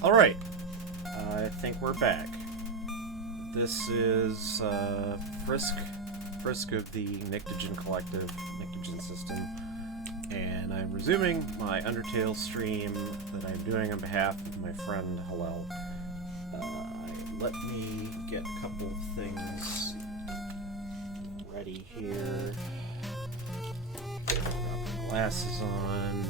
Alright, I think we're back. This is Frisk of the Nictogen Collective, Nictogen System, and I'm resuming my Undertale stream that I'm doing on behalf of my friend Helel. Let me get a couple of things ready here. Got my glasses on.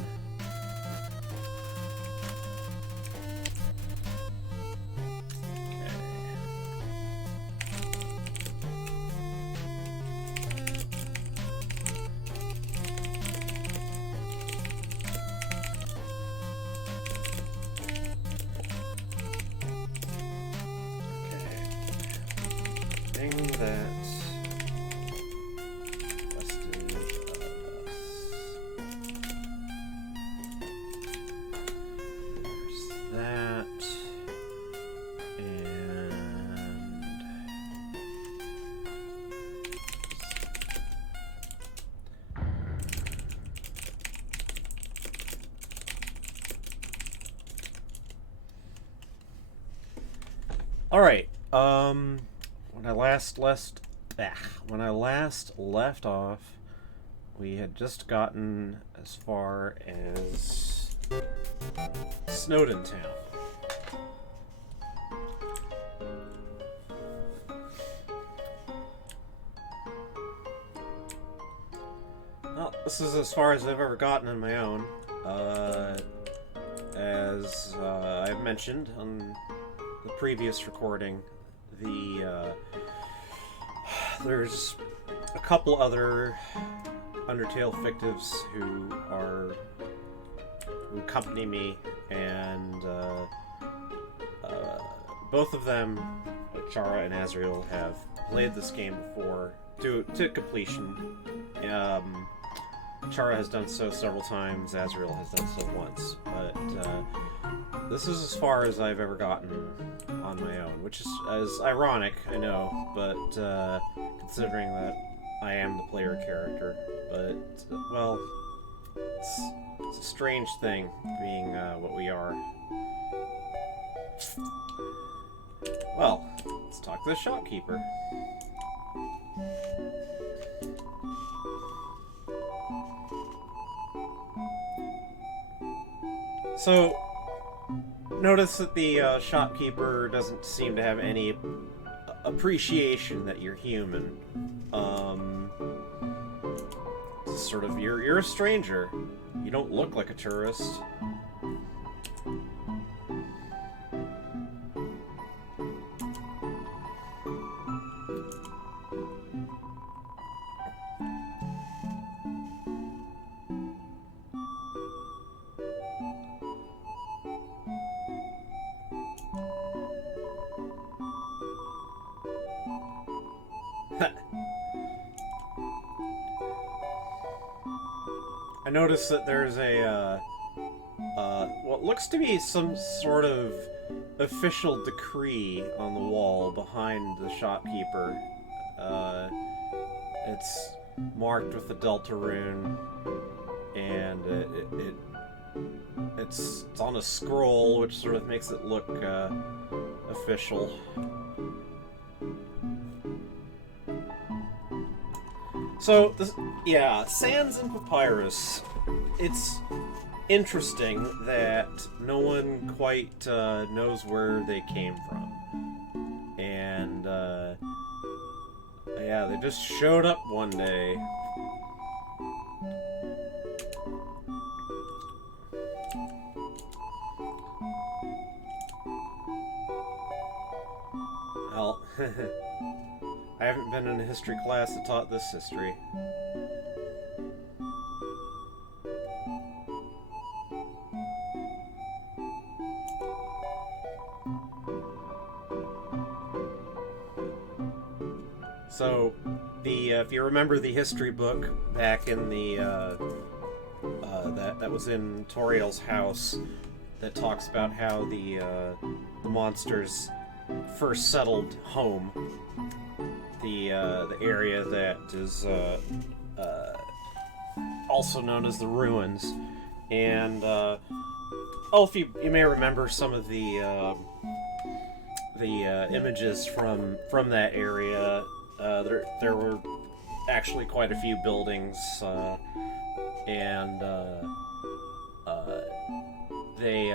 Alright, when I last left off, we had just gotten as far as Snowden Town. Well, this is as far as I've ever gotten on my own. As I've mentioned on the previous recording, there's a couple other Undertale fictives who accompany me, and both of them, Chara and Azrael, have played this game before to completion. Chara has done so several times, Azrael has done so once, but this is as far as I've ever gotten on my own, which is ironic, I know, but considering that I am the player character. But, well, it's a strange thing being what we are. Well, let's talk to the shopkeeper. So, notice that the shopkeeper doesn't seem to have any appreciation that you're human. Sort of, you're a stranger. You don't look like a tourist. I noticed that there's a, what looks to be some sort of official decree on the wall behind the shopkeeper. It's marked with the Delta rune, and it's on a scroll, which sort of makes it look official. So, Sands and Papyrus, it's interesting that no one quite knows where they came from. And, they just showed up one day. Well, I haven't been in a history class that taught this history. So, if you remember the history book back in the that was in Toriel's house, that talks about how the monsters first settled home. The area that is also known as the Ruins. And if you may remember some of the images from that area, there were actually quite a few buildings, and they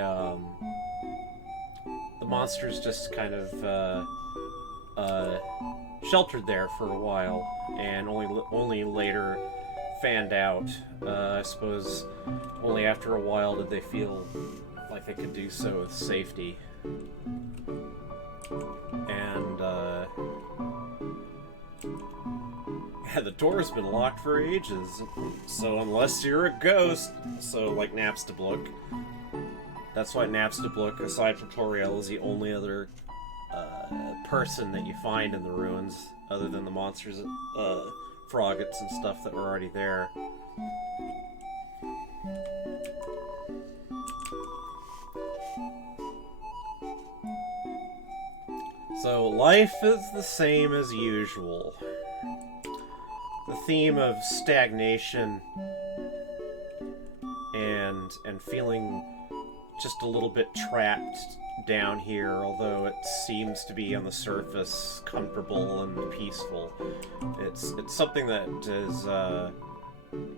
the monsters just kind of sheltered there for a while, and only later fanned out. I suppose only after a while did they feel like they could do so with safety. And yeah, the door's been locked for ages. So unless you're a ghost, so like Napstablook, that's why Napstablook, aside from Toriel, is the only other person that you find in the ruins, other than the monsters, froggets and stuff that were already there. So life is the same as usual. The theme of stagnation and feeling just a little bit trapped down here, although it seems to be on the surface comfortable and peaceful. It's something that is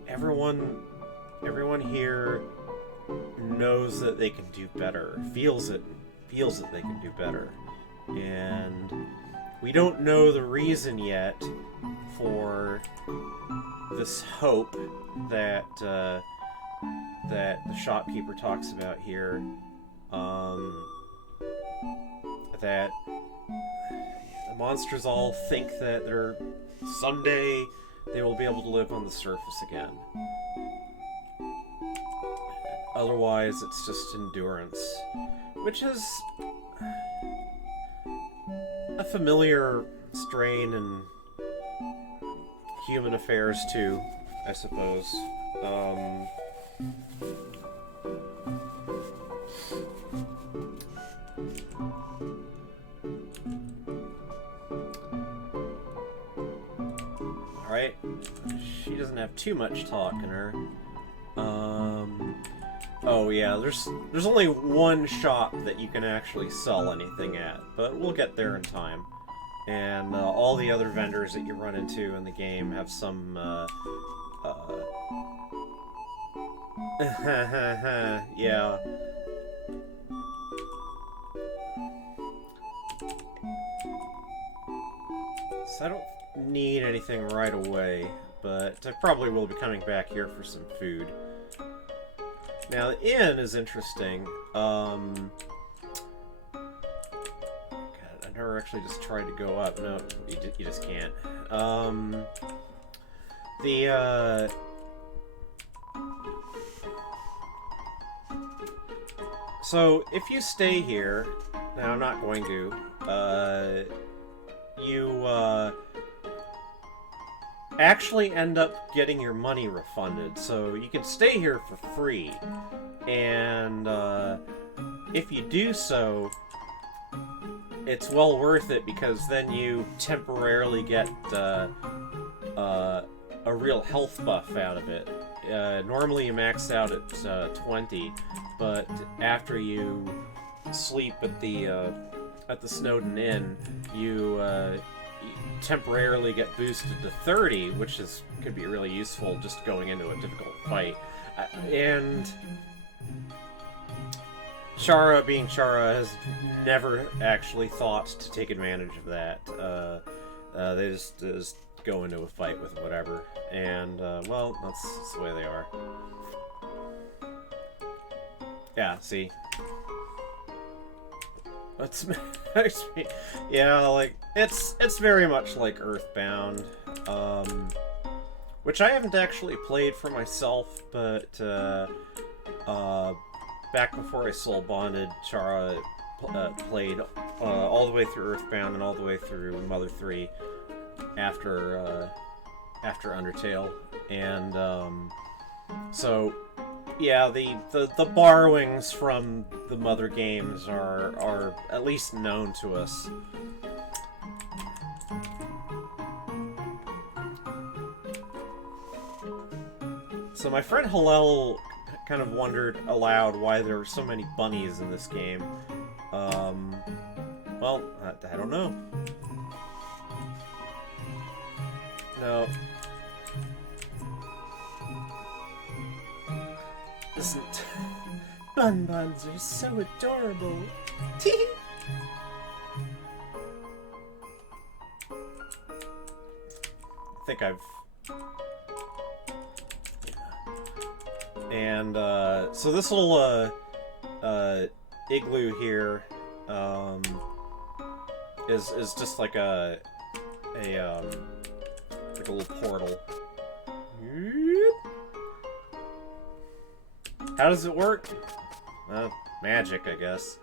everyone here knows that they can do better, feels that they can do better, and we don't know the reason yet for this hope that that the shopkeeper talks about here. That the monsters all think that someday they will be able to live on the surface again. Otherwise, it's just endurance, which is a familiar strain in human affairs too, I suppose. Alright. She doesn't have too much talk in her. Oh yeah, there's only one shop that you can actually sell anything at, but we'll get there in time. And all the other vendors that you run into in the game have some, yeah. So I don't need anything right away, but I probably will be coming back here for some food. Now, the inn is interesting. God, I never actually just tried to go up. No, you just can't. So, if you stay here... Now, I'm not going to. You, actually end up getting your money refunded, so you can stay here for free, and if you do so, it's well worth it, because then you temporarily get a real health buff out of it. Normally you max out at 20, but after you sleep at the Snowden Inn, you temporarily get boosted to 30, which could be really useful just going into a difficult fight. And Chara, being Chara, has never actually thought to take advantage of that. They just go into a fight with whatever, and well, that's the way they are. Yeah, see. That's yeah, like it's very much like Earthbound, which I haven't actually played for myself, but back before I soul bonded, Chara played all the way through Earthbound and all the way through Mother 3 after Undertale, and so. Yeah, the borrowings from the Mother games are at least known to us. So my friend Helel kind of wondered aloud why there are so many bunnies in this game. Well, I don't know. No. Isn't... Bonbons are so adorable. I think I've... And, so this little, igloo here, is just like like a little portal. How does it work? Magic, I guess.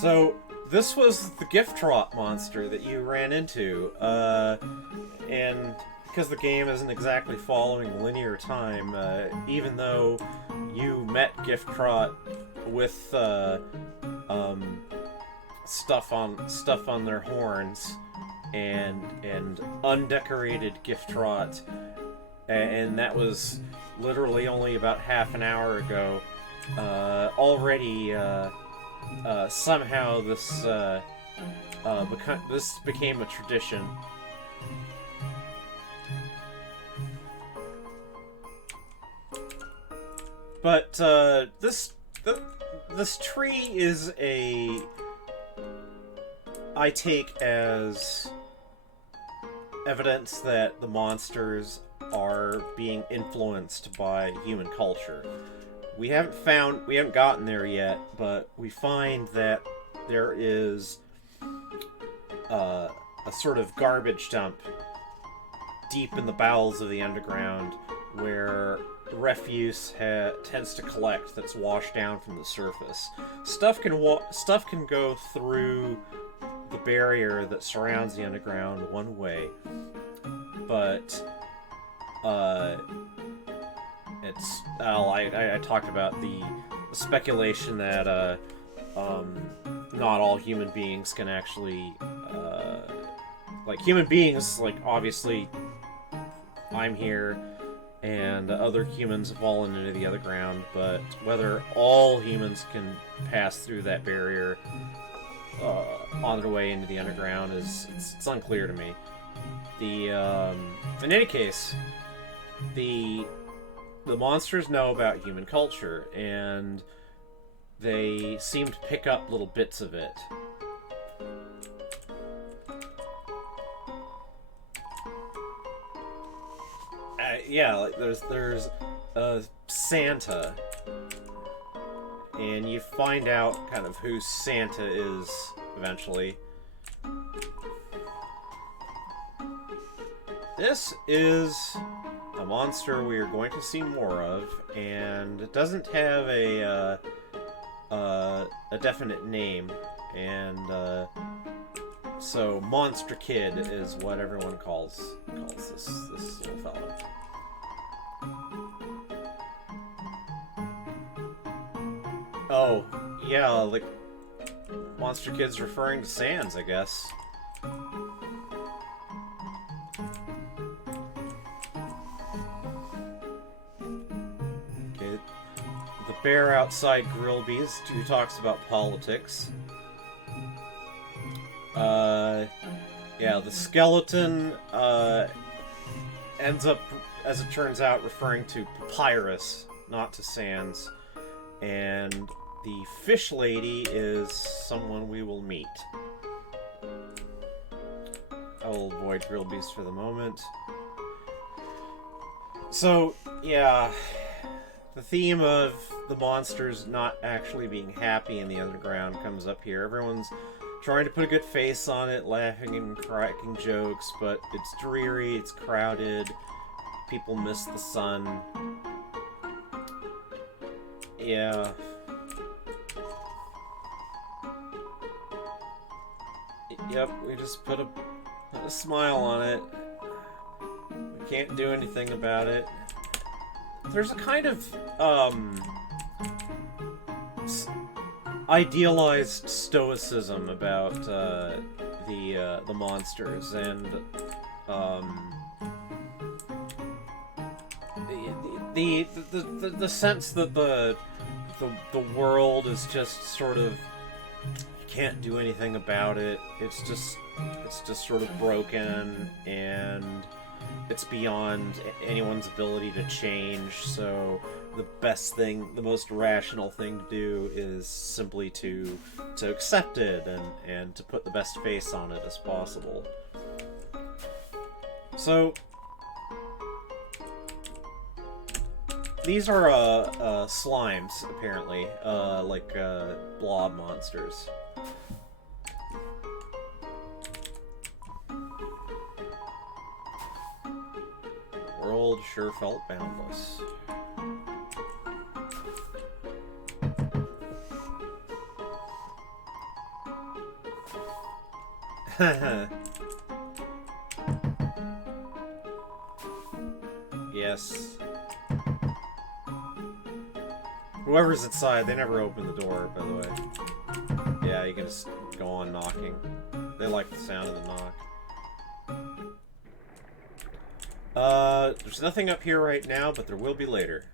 So, this was the gift drop monster that you ran into, and because the game isn't exactly following linear time, even though you met Gift Trot with stuff on their horns and undecorated Gift Trot, and that was literally only about half an hour ago. Already, somehow this became a tradition. But this tree is I take as evidence that the monsters are being influenced by human culture. We haven't gotten there yet, but we find that there is a sort of garbage dump deep in the bowels of the underground where refuse tends to collect that's washed down from the surface. Stuff can go through the barrier that surrounds the underground one way, but I talked about the speculation that not all human beings can actually like human beings, like obviously I'm here and other humans have fallen into the underground, but whether all humans can pass through that barrier on their way into the underground it's unclear to me. In any case, the monsters know about human culture, and they seem to pick up little bits of it. Yeah, like there's Santa, and you find out kind of who Santa is eventually. This is a monster we are going to see more of, and it doesn't have a definite name, and so Monster Kid is what everyone calls this little fellow. Oh, yeah, like Monster Kid's referring to Sans, I guess. Okay, the bear outside Grillby's who talks about politics. Yeah, the skeleton ends up, as it turns out, referring to Papyrus, not to Sans. And the fish lady is someone we will meet. I will avoid Grillby's for the moment. So, yeah, the theme of the monsters not actually being happy in the underground comes up here. Everyone's trying to put a good face on it, laughing and cracking jokes, but it's dreary, it's crowded, people miss the sun. Yeah. Yep, we just put a smile on it. We can't do anything about it. There's a kind of, idealized stoicism about the monsters, and the sense that the world is just sort of, you can't do anything about it. It's just sort of broken, and it's beyond anyone's ability to change. So the best thing, the most rational thing to do is simply to accept it and to put the best face on it as possible. So these are slimes, apparently, like blob monsters. The world sure felt boundless. Yes. Whoever's inside, they never open the door, by the way. Yeah, you can just go on knocking. They like the sound of the knock. There's nothing up here right now, but there will be later.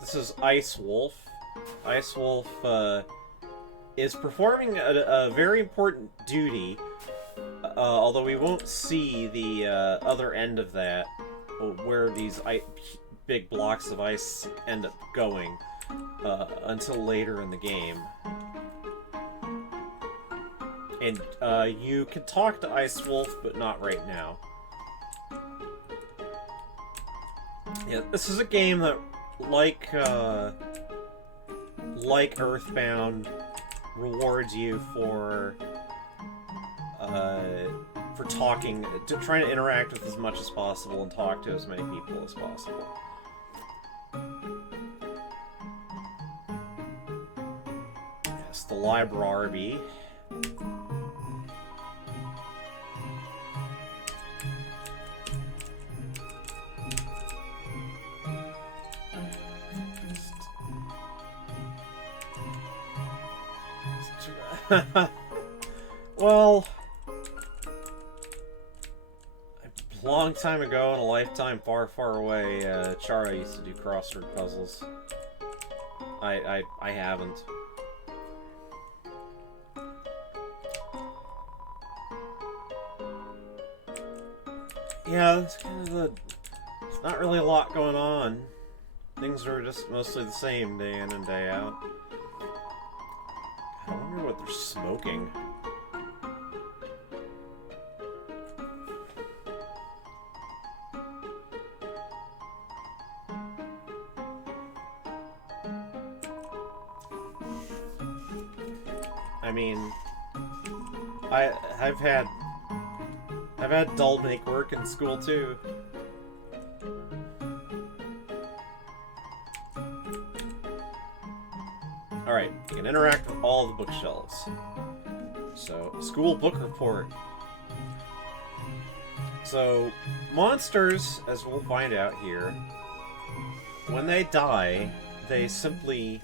This is Ice Wolf. Ice Wolf, is performing a very important duty, although we won't see the other end of that, where these big blocks of ice end up going, until later in the game. And you can talk to Ice Wolf, but not right now. Yeah, this is a game that, like Earthbound, rewards you for talking, trying to interact with as much as possible and talk to as many people as possible. Yes, the library. Well, a long time ago in a lifetime far, far away, Chara used to do crossword puzzles. I haven't. Yeah, that's kind of the... There's not really a lot going on. Things are just mostly the same day in and day out. I wonder what they're smoking. I mean, I've had dull make work in school too. Alright, you can interact with all the bookshelves. So, school book report. So, monsters, as we'll find out here, when they die, they simply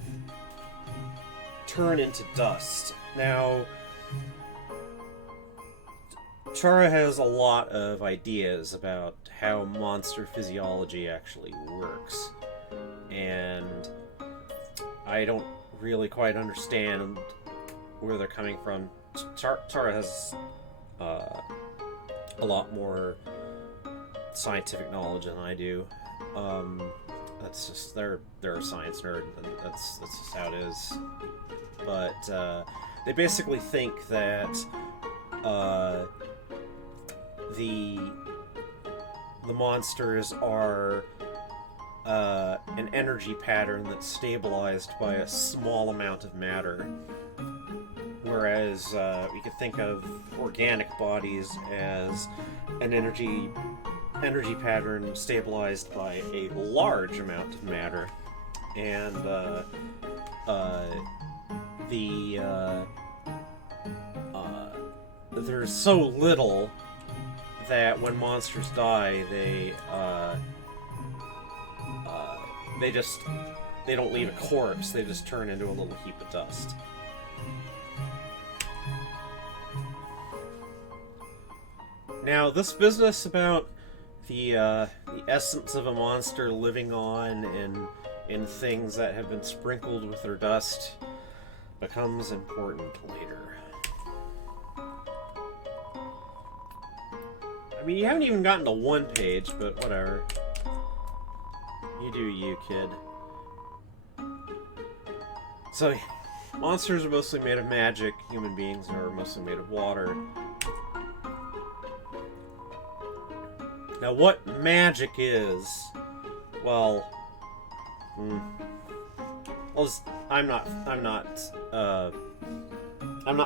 turn into dust. Now, Chara has a lot of ideas about how monster physiology actually works, and I don't really quite understand where they're coming from. Chara has a lot more scientific knowledge than I do. That's just, they're a science nerd, and that's just how it is. But they basically think that the monsters are an energy pattern that's stabilized by a small amount of matter, whereas we could think of organic bodies as an energy pattern stabilized by a large amount of matter. And there's so little that when monsters die, they don't leave a corpse, they just turn into a little heap of dust. Now, this business about the essence of a monster living on in things that have been sprinkled with their dust becomes important later. I mean, you haven't even gotten to one page, but whatever. You do you, kid. So, monsters are mostly made of magic. Human beings are mostly made of water. Now, what magic is, well, I'm not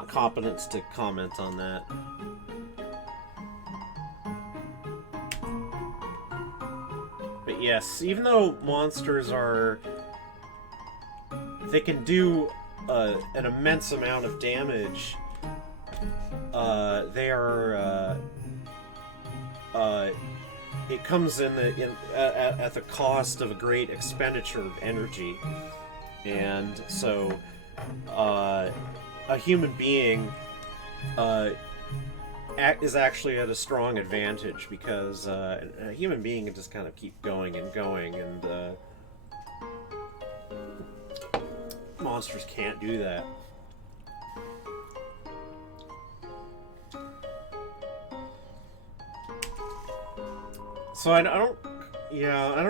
competent to comment on that. But yes, even though monsters they can do an immense amount of damage, they are, it comes at the cost of a great expenditure of energy, and so a human being is actually at a strong advantage, because a human being can just kind of keep going and going, and monsters can't do that. So I don't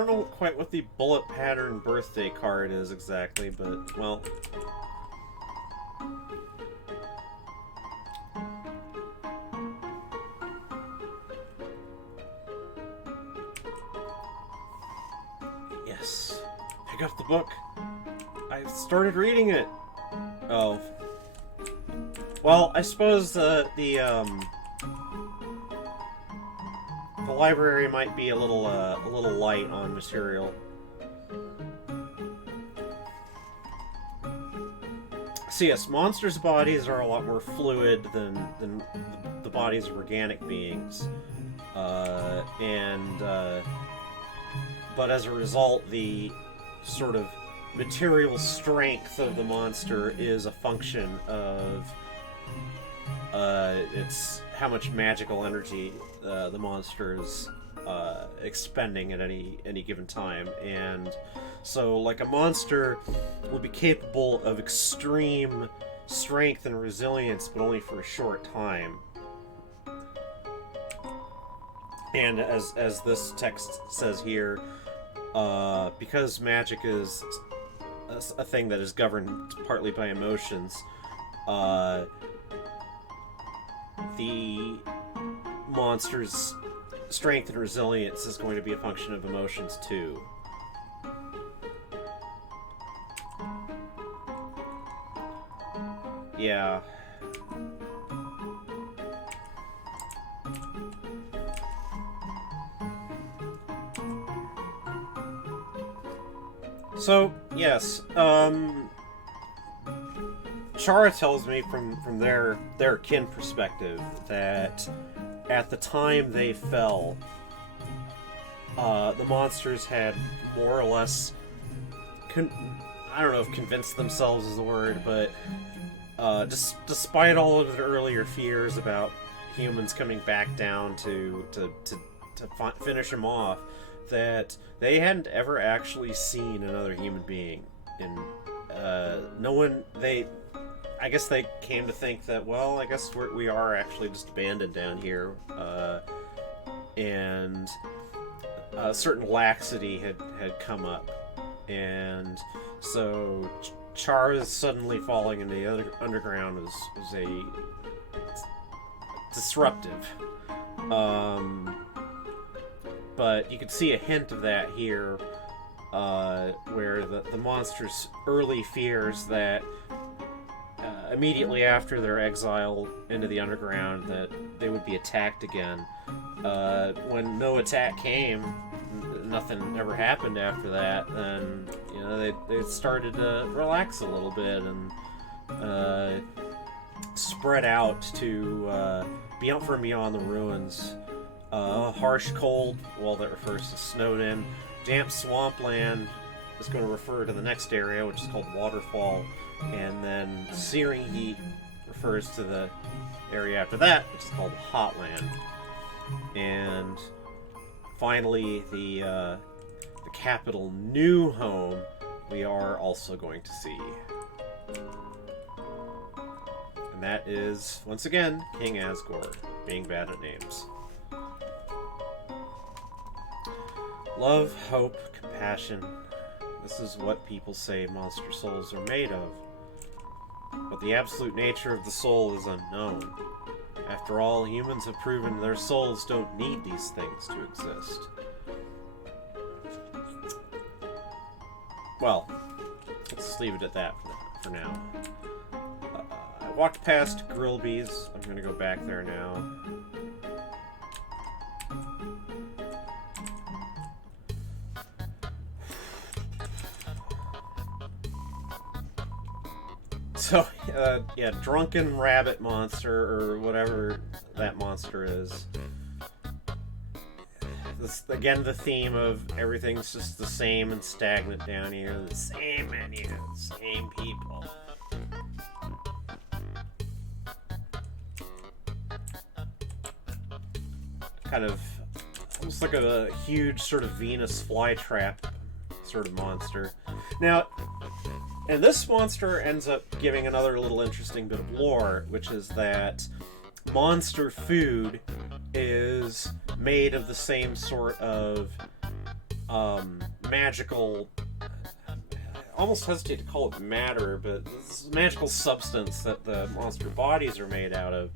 know quite what the bullet pattern birthday card is exactly, but, well... Yes. Pick up the book. I started reading it. Oh. Well, I suppose the library might be a little light on material. So yes, monsters' bodies are a lot more fluid than the bodies of organic beings, but as a result, the sort of material strength of the monster is a function of it's how much magical energy the monster is expending at any given time. And so, like, a monster will be capable of extreme strength and resilience, but only for a short time. And as this text says here, because magic is a thing that is governed partly by emotions, the monster's strength and resilience is going to be a function of emotions too. Yeah. So, yes, Chara tells me from their kin perspective that at the time they fell, the monsters had more or less, I don't know if convinced themselves is the word, but despite all of their earlier fears about humans coming back down to finish them off, that they hadn't ever actually seen another human being. And no one, I guess they came to think that, well, I guess we are actually just abandoned down here, and a certain laxity had come up, and so Chara's suddenly falling into the underground was a disruptive. But you can see a hint of that here, where the monster's early fears that immediately after their exile into the underground that they would be attacked again. When no attack came, nothing ever happened after that, then they started to relax a little bit and spread out to beyond the ruins. Harsh cold, well, that refers to snowed in, damp swampland, is going to refer to the next area, which is called Waterfall, and then Searing Heat refers to the area after that, which is called Hotland. And finally, the capital new home we are also going to see. And that is, once again, King Asgore, being bad at names. Love, hope, compassion. This is what people say monster souls are made of. But the absolute nature of the soul is unknown. After all, humans have proven their souls don't need these things to exist. Well, let's just leave it at that for now. I walked past Grillby's. I'm going to go back there now. So, yeah, Drunken Rabbit Monster, or whatever that monster is. This, again, the theme of everything's just the same and stagnant down here. The same menu, same people. Kind of, almost like a huge sort of Venus flytrap sort of monster. Now, and this monster ends up giving another little interesting bit of lore, which is that monster food is made of the same sort of magical, I almost hesitate to call it matter, but this magical substance that the monster bodies are made out of.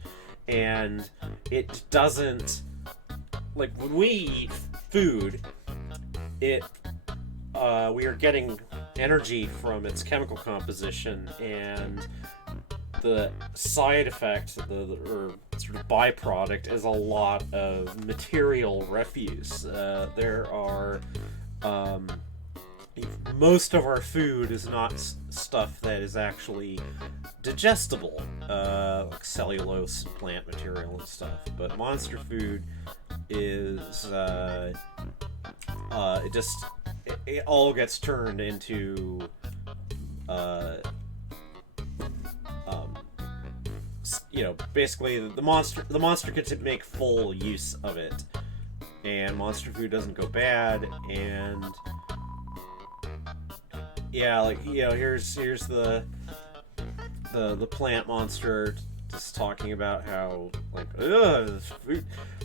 And it doesn't, like, when we eat food, we are getting energy from its chemical composition, and the side effect, or sort of byproduct, is a lot of material refuse. There are most of our food is not stuff that is actually digestible, like cellulose and plant material and stuff. But monster food is it all gets turned into basically the monster gets to make full use of it, and monster food doesn't go bad. And yeah, like, here's the plant monster just talking about how, like,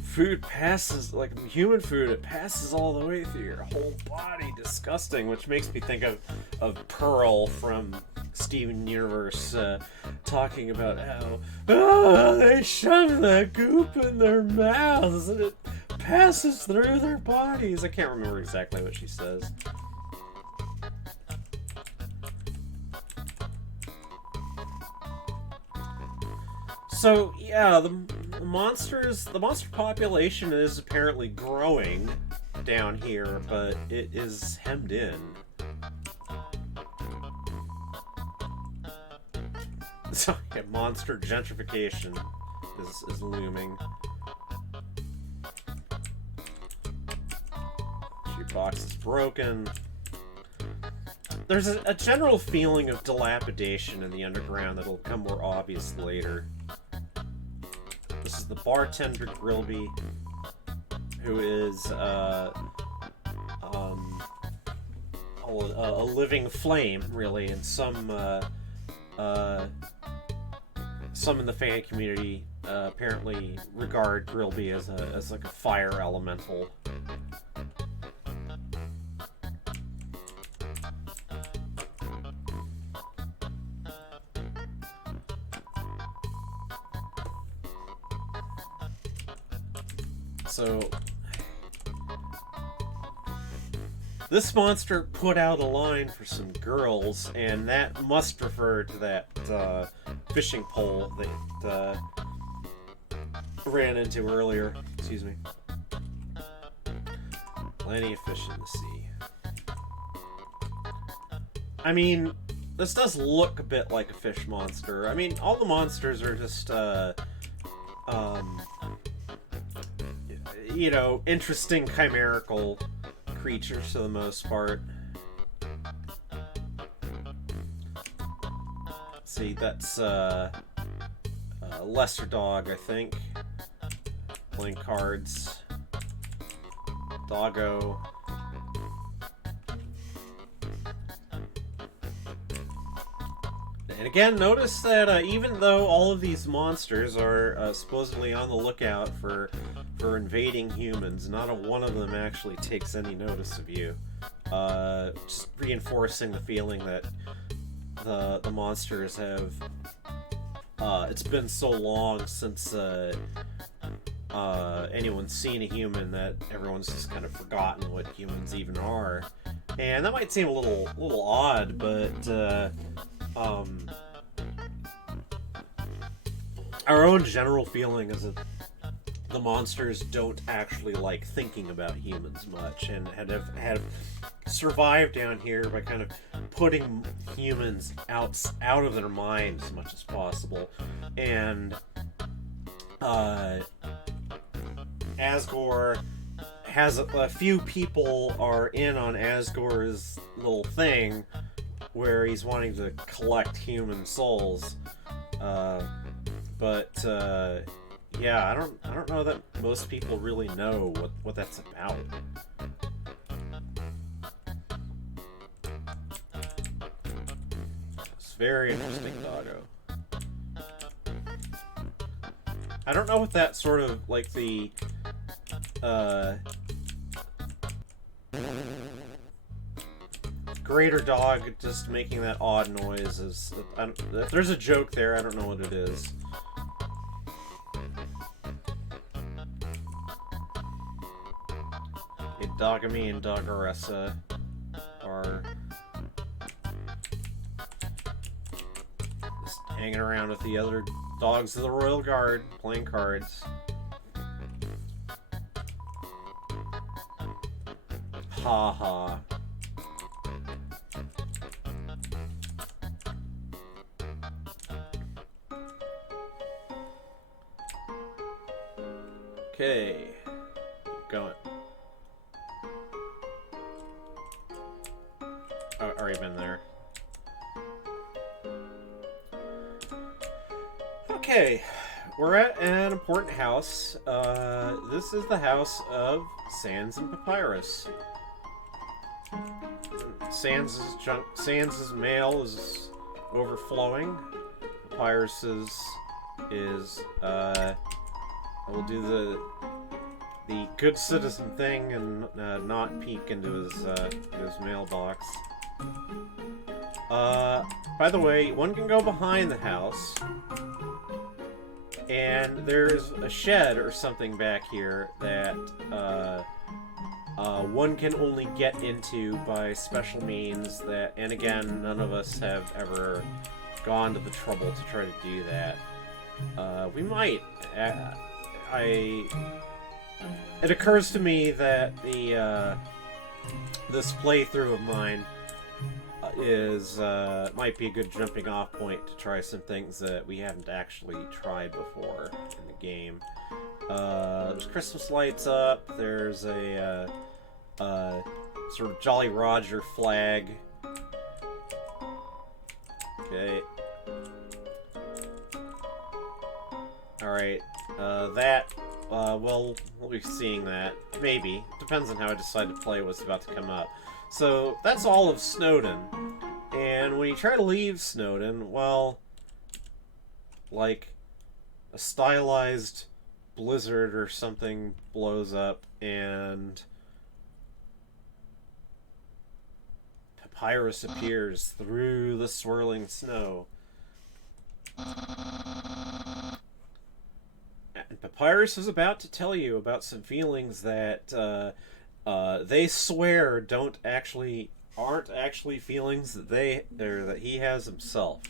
food passes, like human food, it passes all the way through your whole body, disgusting. Which makes me think of Pearl from Steven Universe, talking about how they shove the goop in their mouths and it passes through their bodies. I can't remember exactly what she says. So yeah, the monster population is apparently growing down here, but it is hemmed in. So yeah, monster gentrification is looming. Jukebox is broken. There's a general feeling of dilapidation in the underground that'll become more obvious later. This is the bartender Grillby, who is a living flame, really, and some in the fan community apparently regard Grillby as like a fire elemental. So, this monster put out a line for some girls, and that must refer to that fishing pole that ran into earlier. Excuse me. Plenty of fish in the sea. I mean, this does look a bit like a fish monster. I mean, all the monsters are just, interesting chimerical creatures for the most part. see, that's lesser dog, I think. Playing cards. Doggo. And again, notice that even though all of these monsters are supposedly on the lookout for invading humans, not a one of them actually takes any notice of you. Just reinforcing the feeling that the monsters have... it's been so long since anyone's seen a human that everyone's just kind of forgotten what humans even are. And that might seem a little odd, but our own general feeling is that the monsters don't actually like thinking about humans much, and have survived down here by kind of putting humans out of their mind as much as possible. And Asgore has a few people are in on Asgore's little thing where he's wanting to collect human souls, but yeah, I don't know that most people really know what that's about. It's very interesting, doggo. I don't know what that sort of, like, the greater dog just making that odd noise is... if there's a joke there, I don't know what it is. Dogamy and Doggeressa are just hanging around with the other dogs of the Royal Guard, playing cards. Ha ha. Okay, keep going. Oh, already been there. Okay, we're at an important house. This is the house of Sans and Papyrus. Sans's mail is overflowing. Papyrus's is will do the good citizen thing and not peek into his mailbox. By the way, one can go behind the house, and there's a shed or something back here that one can only get into by special means. That, and again, none of us have ever gone to the trouble to try to do that. We might. It occurs to me that this playthrough of mine might be a good jumping off point to try some things that we haven't actually tried before in the game. There's Christmas lights up. There's a sort of Jolly Roger flag. Okay. Alright. We'll be seeing that. Maybe. Depends on how I decide to play what's about to come up. So, that's all of Snowdin. And when you try to leave Snowdin, well, like, a stylized blizzard or something blows up, and Papyrus appears through the swirling snow. And Papyrus is about to tell you about some feelings that they swear aren't actually feelings that that he has himself.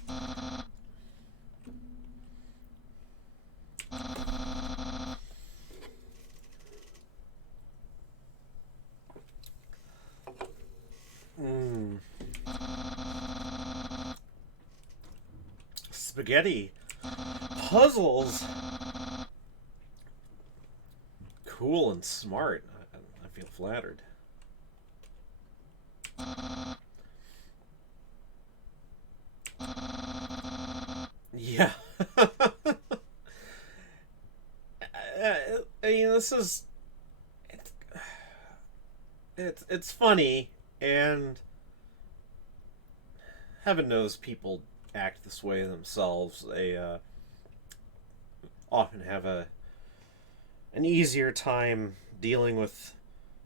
Spaghetti. Puzzles. Cool and smart. I feel flattered. Yeah. I mean, this is it's funny, and heaven knows people act this way themselves. They often have an easier time dealing with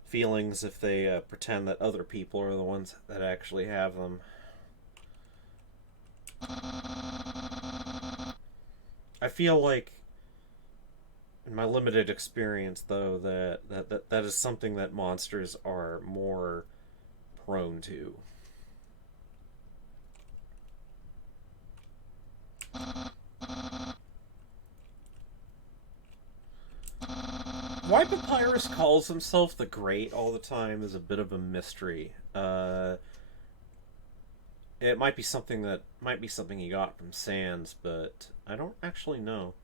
feelings if they pretend that other people are the ones that actually have them. I feel like, in my limited experience, though, that is something that monsters are more prone to. Why Papyrus calls himself the Great all the time is a bit of a mystery. It might be something he got from Sans, but I don't actually know.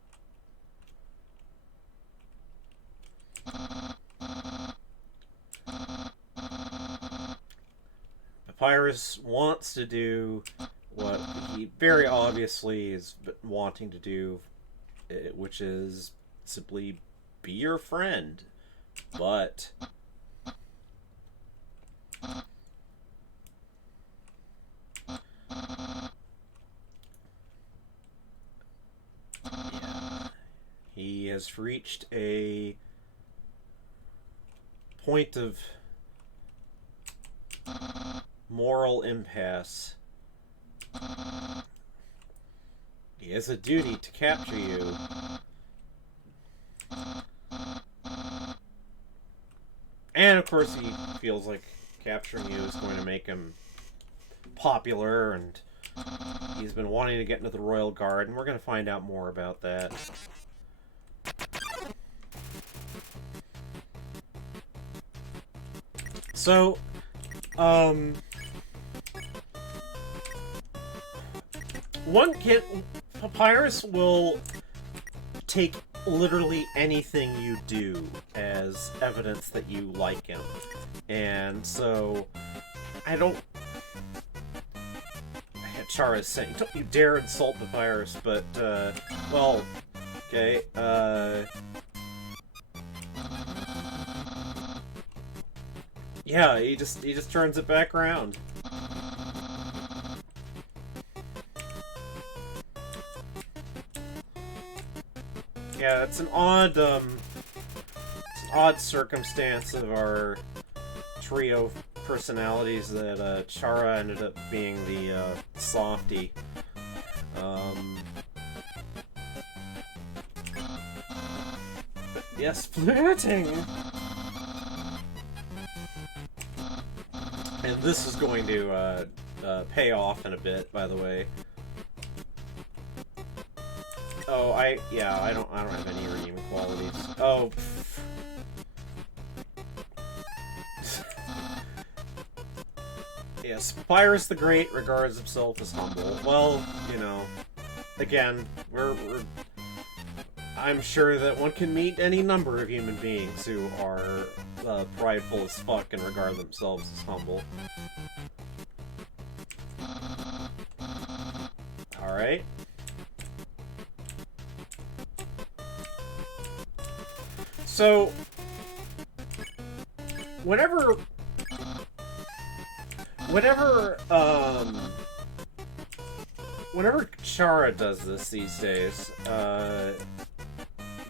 Papyrus wants to do what he very obviously is wanting to do, which is simply be your friend. But yeah, he has reached a point of moral impasse. He has a duty to capture you. And of course he feels like capturing you is going to make him popular, and he's been wanting to get into the Royal Guard, and we're going to find out more about that. So, Papyrus will take literally anything you do as evidence that you like him. And so, I don't... Chara's saying, don't you dare insult Papyrus, but, well, okay, yeah, he just turns it back around. Yeah, it's an odd circumstance of our trio of personalities that Chara ended up being the softie. But yes, flirting. And this is going to pay off in a bit, by the way. Oh, I don't have any redeeming qualities. Oh. Yes, Papyrus the Great regards himself as humble. Well, you know, again, I'm sure that one can meet any number of human beings who are prideful as fuck and regard themselves as humble. Alright. So, whenever Chara does this these days,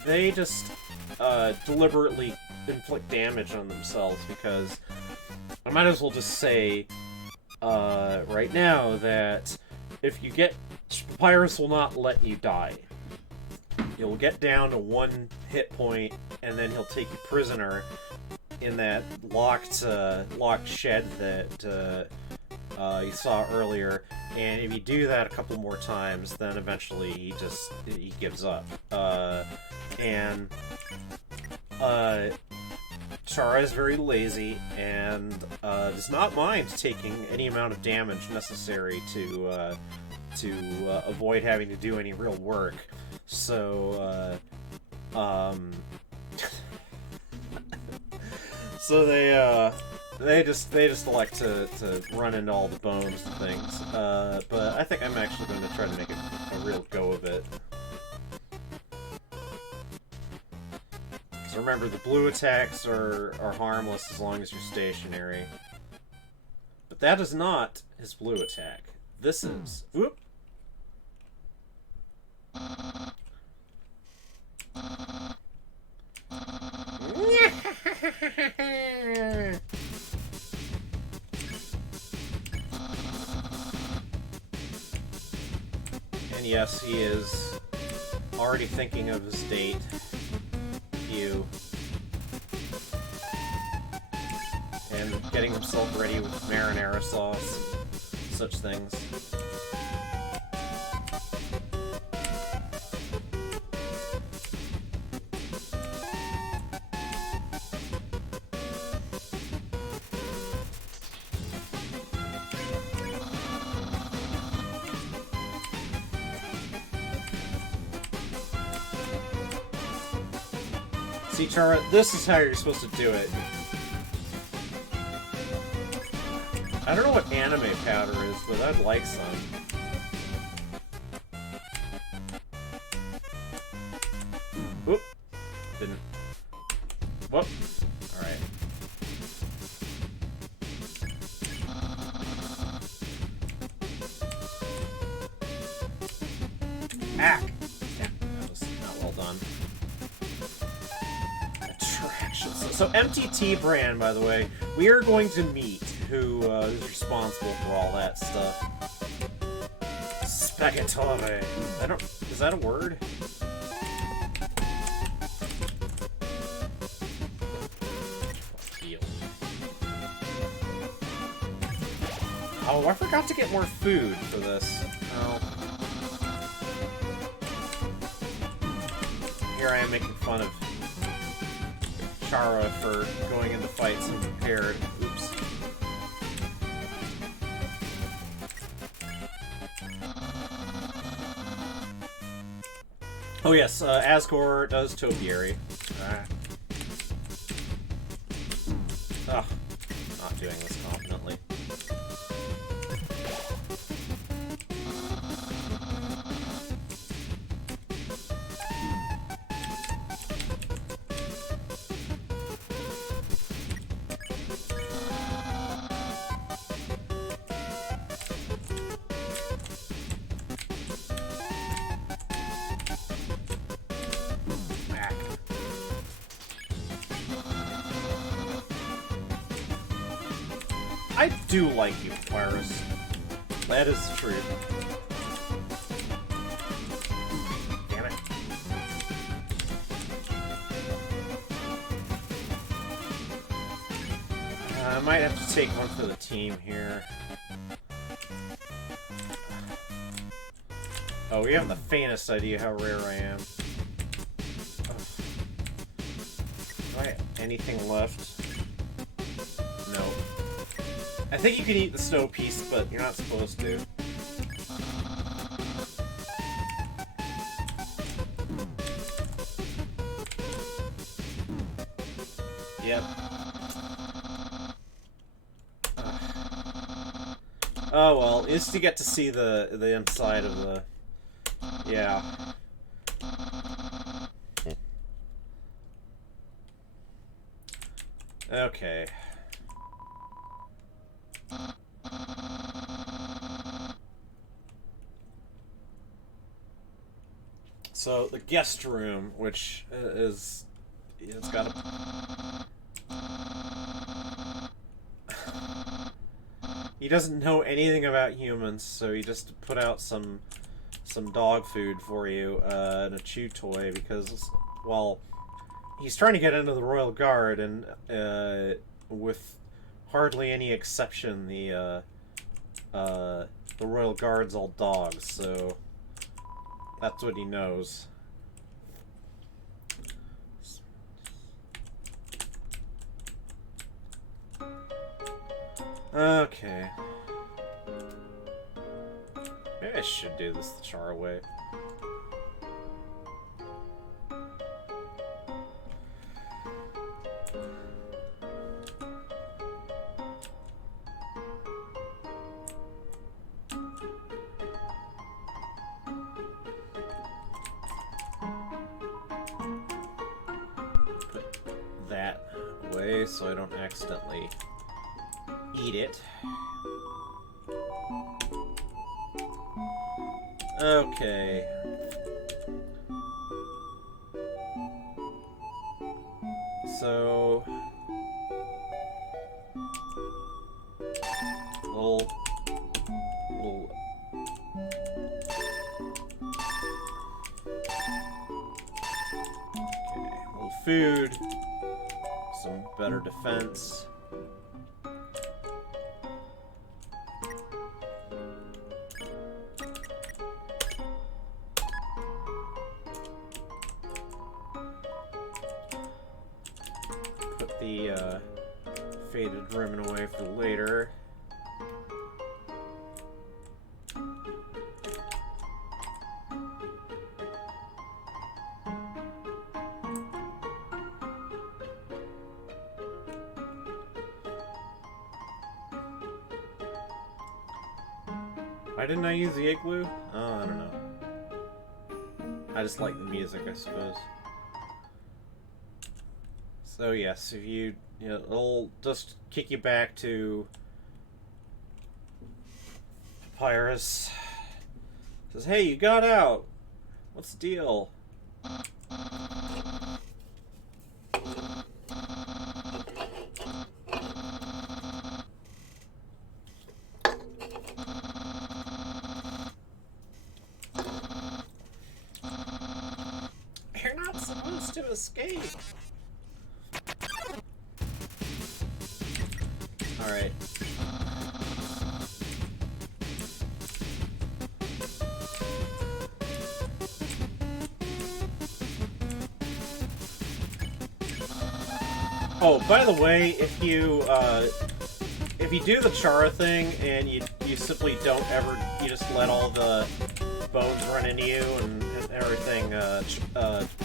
they just deliberately inflict damage on themselves, because I might as well just say right now that if you get... Papyrus will not let you die. You'll get down to 1 hit point, and then he'll take you prisoner in that locked shed that you saw earlier. And if you do that a couple more times, then eventually he gives up. Chara is very lazy and does not mind taking any amount of damage necessary to avoid having to do any real work. So, so They just like to run into all the bones and things. But I think I'm actually going to try to make a real go of it. So remember, the blue attacks are harmless as long as you're stationary. But that is not his blue attack. This is... Whoop! And yes, he is already thinking of his date. You. And getting himself ready with marinara sauce, such things. See, Chara, this is how you're supposed to do it. I don't know what anime powder is, but I'd like some. Whoop. Didn't. Whoop. Alright. Ack! Yeah, that was not well done. So MTT brand, by the way, we are going to meet who is responsible for all that stuff. Spaghettore. I don't... Is that a word? Oh, I forgot to get more food for this. Oh. Here I am making fun of Chara for going into fights unprepared. Oops. Oh yes, Asgore does topiary. Ugh, not doing this confidently. I do like you, Virus. That is true. Damn it. I might have to take one for the team here. Oh, we have the faintest idea how rare I am. Do I have anything left? No. I think you can eat the snow piece, but you're not supposed to. Yep. Oh well, it's to get to see the inside of the... Yeah. Okay. So, the guest room, which is... It's got a... He doesn't know anything about humans, so he just put out some dog food for you, and a chew toy, because, well, he's trying to get into the Royal Guard, and, with hardly any exception, the Royal Guard's all dogs, so that's what he knows. Okay. Maybe I should do this the Chara way. away so I don't accidentally eat it. Okay. So... little... Okay, little food. Some better defense. Put the faded ribbon away for later. Why didn't I use the igloo? Oh, I don't know. I just like the music, I suppose. So yes, if you know, it'll just kick you back to Papyrus. Says, hey, you got out. What's the deal? You're not supposed to escape. Alright. Oh, by the way, if you do the Chara thing and you simply don't ever, you just let all the bones run into you and everything,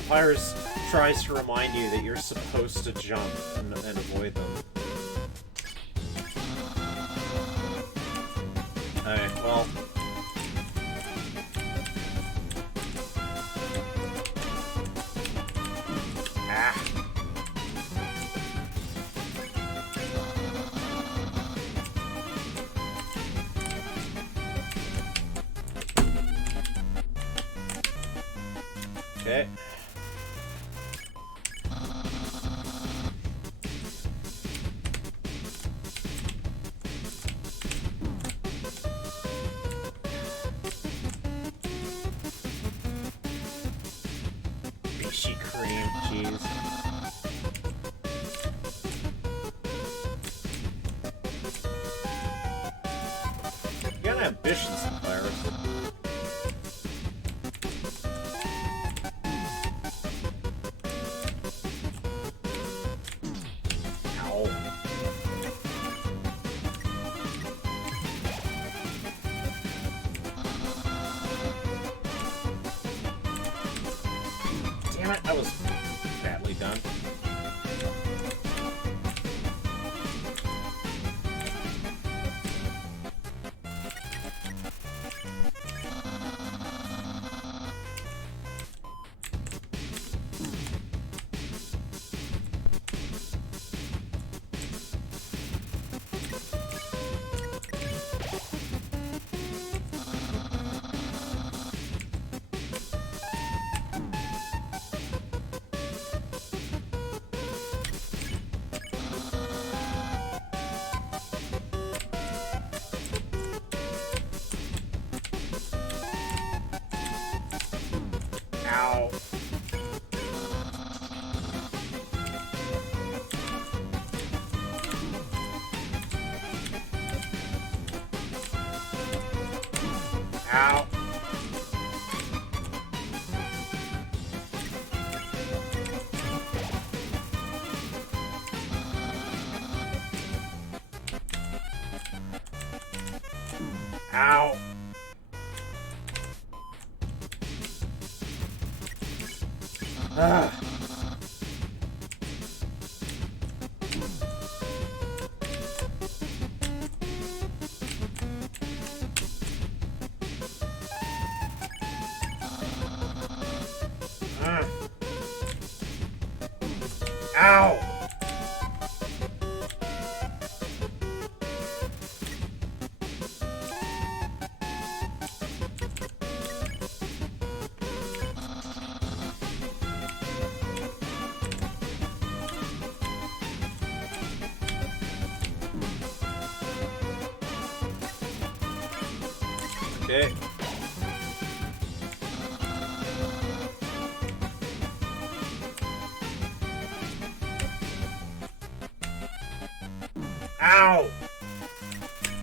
Papyrus tries to remind you that you're supposed to jump and avoid them. Alright, well... Ah! Okay. Fishy cream, jeez. You got ambitions, Papyrus. Damn it, that was badly done. Ow. Ow. Ow. Ah. Ow! Okay. Ow!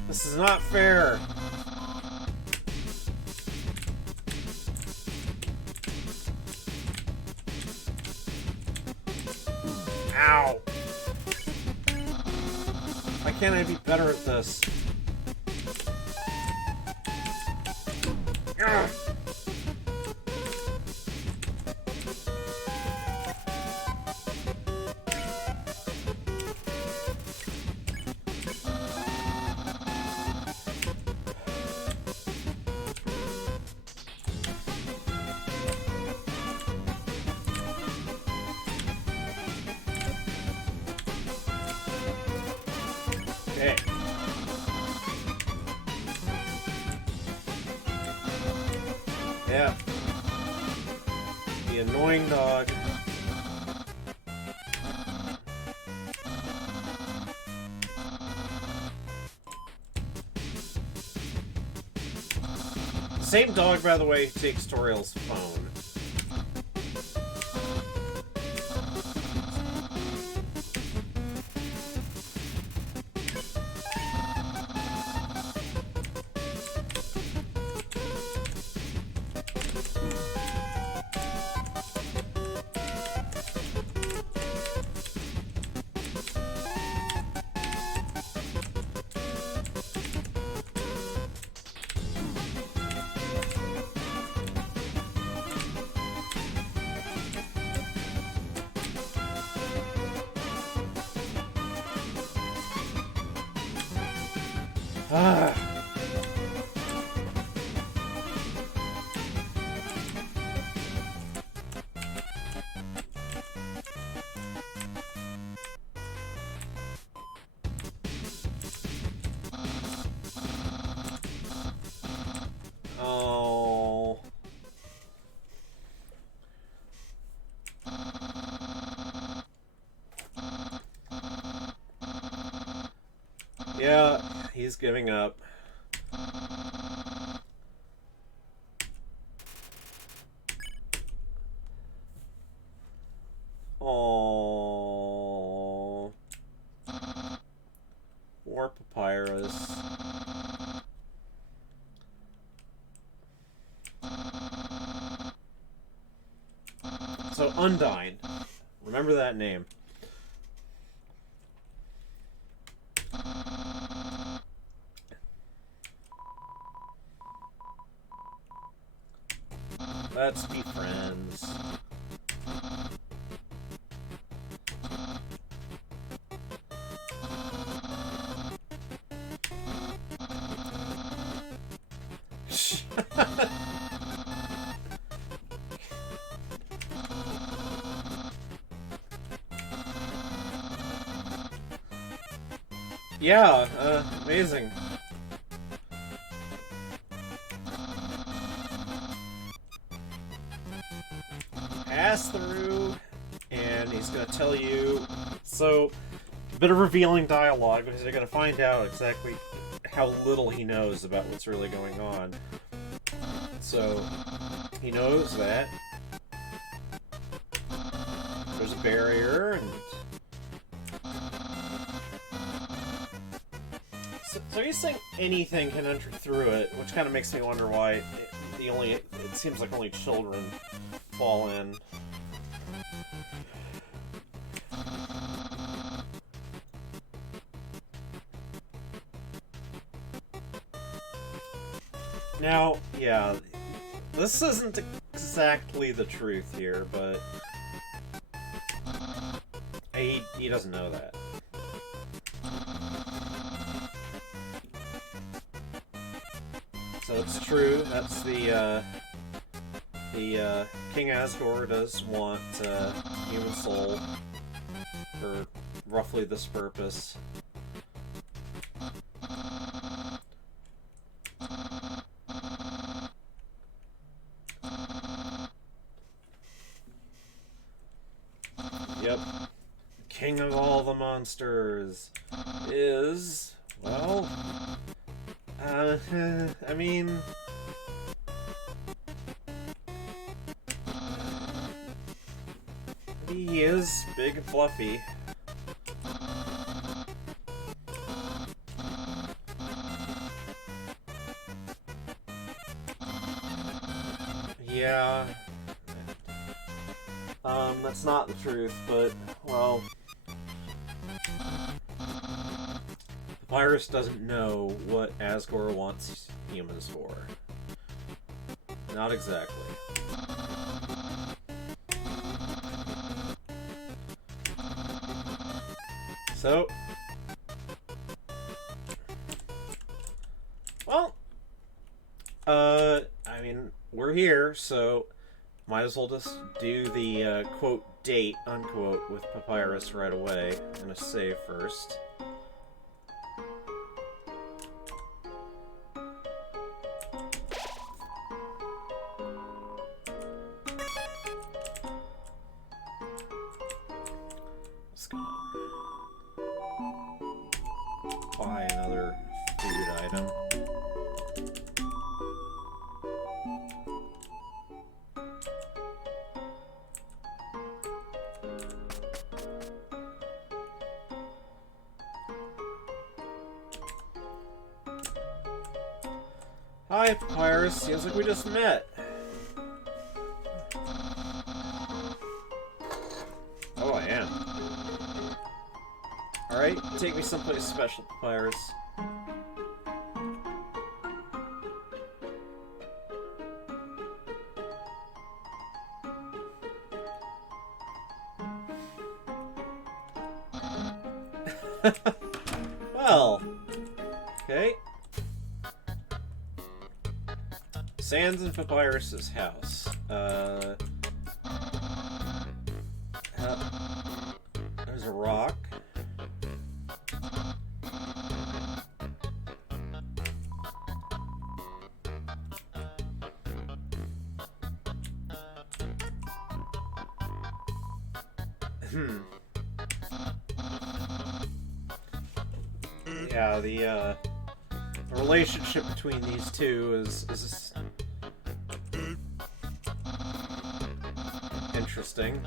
This is not fair. Ow! Why can't I be better at this? Ugh. Okay. Yeah. The annoying dog. Same dog, by the way, who takes Toriel's phone. Ah. Oh. Yeah, he's giving up. Oh. Poor Papyrus. So, Undyne. Remember that name. Let's be friends. Yeah, amazing. Pass through, and he's going to tell you. So, a bit of revealing dialogue, because you're going to find out exactly how little he knows about what's really going on. So, he knows that there's a barrier, and so he's saying anything can enter through it, which kind of makes me wonder why it seems like only children fall in. Now, yeah, this isn't exactly the truth here, but he doesn't know that. So it's true. That's the King Asgore does want human soul for roughly this purpose. Yep. King of all the monsters is, well, I mean, He is big and fluffy. Yeah. That's not the truth, but, well... Papyrus doesn't know what Asgore wants humans for. Not exactly. So... Well... I mean, we're here, so... Might as well just do the, quote, date, unquote, with Papyrus right away. I'm gonna save first. Just gonna buy another food item. Hi, Papyrus. Seems like we just met. Oh, I am. Alright, take me someplace special, Papyrus. Well, okay. Sans and Papyrus's house. There's a rock. Yeah, the relationship between these two is interesting.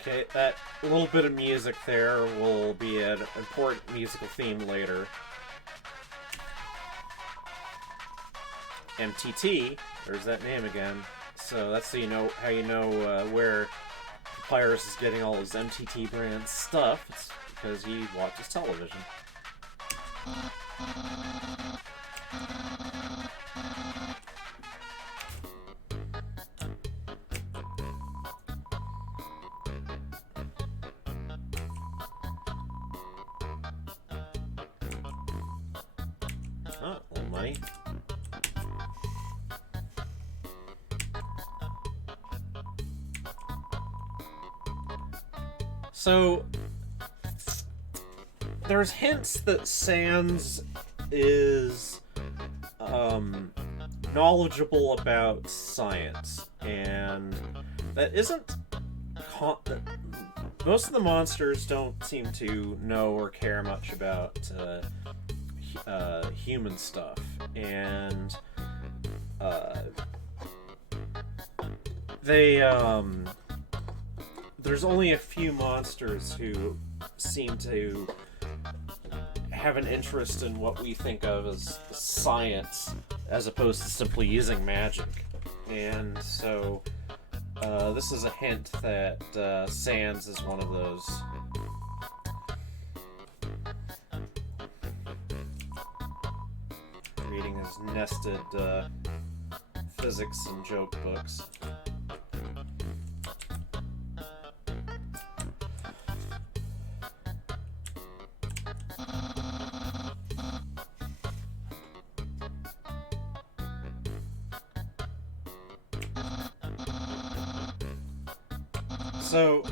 Okay, that little bit of music there will be an important musical theme later. MTT, there's that name again. So that's so you know how you know where Papyrus is getting all his MTT brand stuff. It's because he watches television. Oh, a little money. So, there's hints that Sans is knowledgeable about science, and that isn't... most of the monsters don't seem to know or care much about human stuff, and there's only a few monsters who seem to have an interest in what we think of as science, as opposed to simply using magic. And so, this is a hint that Sans is one of those. Reading his nested physics and joke books. So,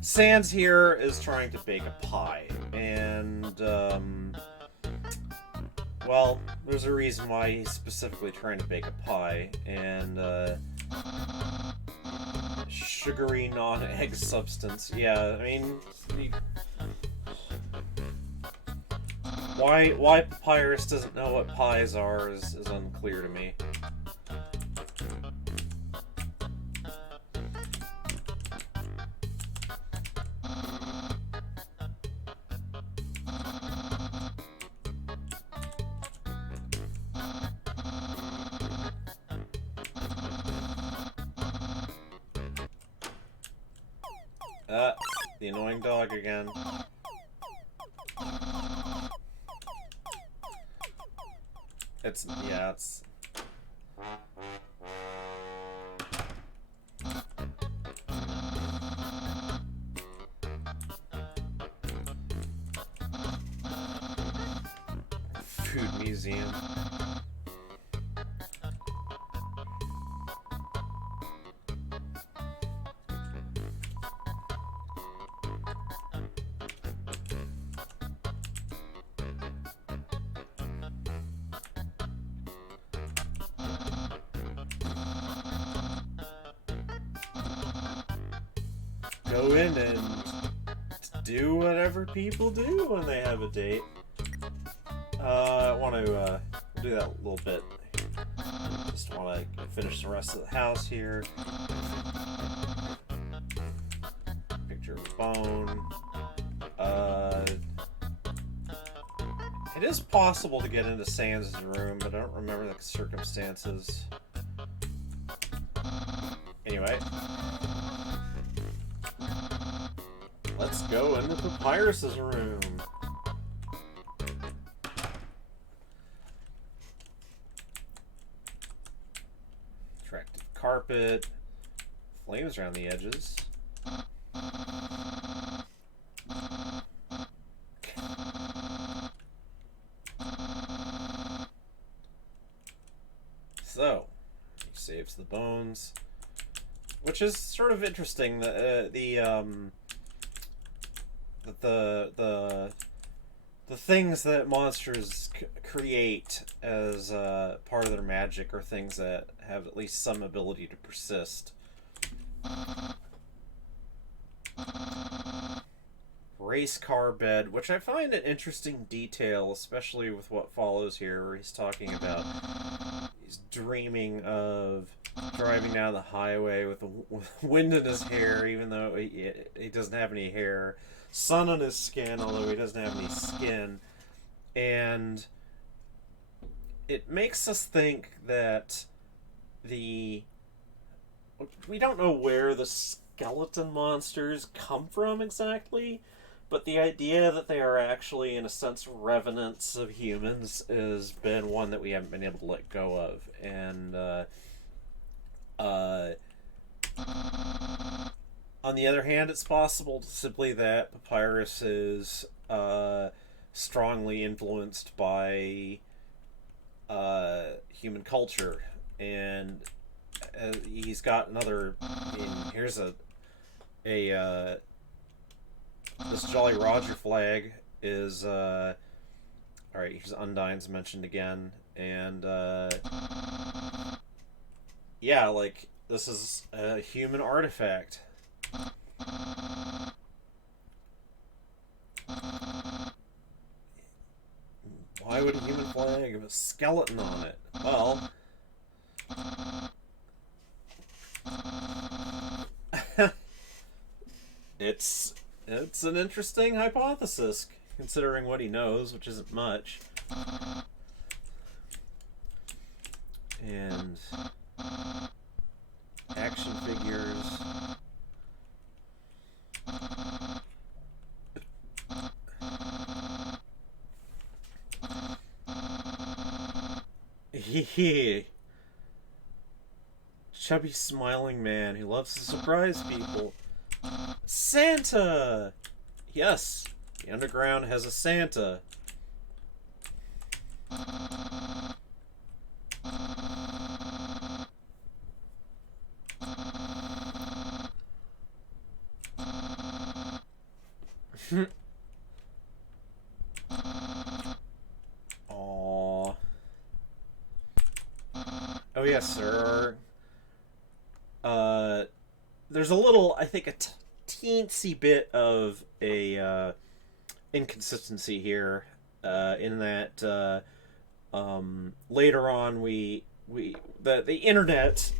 Sans here is trying to bake a pie, and, well, there's a reason why he's specifically trying to bake a pie, and, sugary non-egg substance. Yeah, I mean, why Papyrus doesn't know what pies are is unclear to me. The annoying dog again. It's food museum. Go in and do whatever people do when they have a date. I want to do that a little bit. Just want to finish the rest of the house here. Picture of a bone. It is possible to get into Sans' room, but I don't remember the circumstances. Anyway. Let's go into Papyrus's room. Attractive carpet. Flames around the edges. So, he saves the bones. Which is sort of interesting. The things that monsters create as part of their magic are things that have at least some ability to persist. Race car bed, which I find an interesting detail, especially with what follows here, where he's talking about he's dreaming of driving down the highway with wind in his hair, even though he doesn't have any hair. Sun on his skin, although he doesn't have any skin. And it makes us think that we don't know where the skeleton monsters come from exactly, but the idea that they are actually, in a sense, revenants of humans has been one that we haven't been able to let go of. And on the other hand, it's possible simply that Papyrus is strongly influenced by human culture, and he's got another. Here's this Jolly Roger flag is all right. Here's Undyne's mentioned again, and yeah, like this is a human artifact. Why would a human flag have a skeleton on it? Well, it's an interesting hypothesis, considering what he knows, which isn't much. And action figures. Chubby smiling man who loves to surprise people. Santa! Yes, the underground has a Santa. Aww. yes, there are... there's a little, I think, a teensy bit of a inconsistency here, in that later on the internet,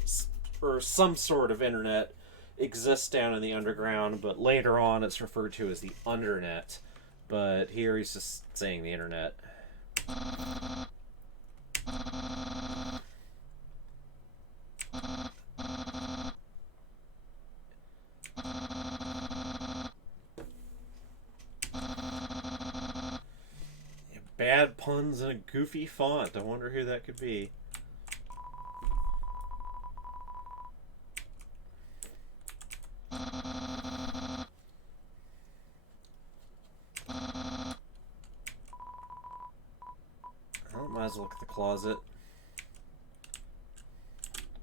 or some sort of internet, exists down in the underground, but later on it's referred to as the Undernet. But here he's just saying the internet. Bad puns in a goofy font. I wonder who that could be. Well, might as well look at the closet.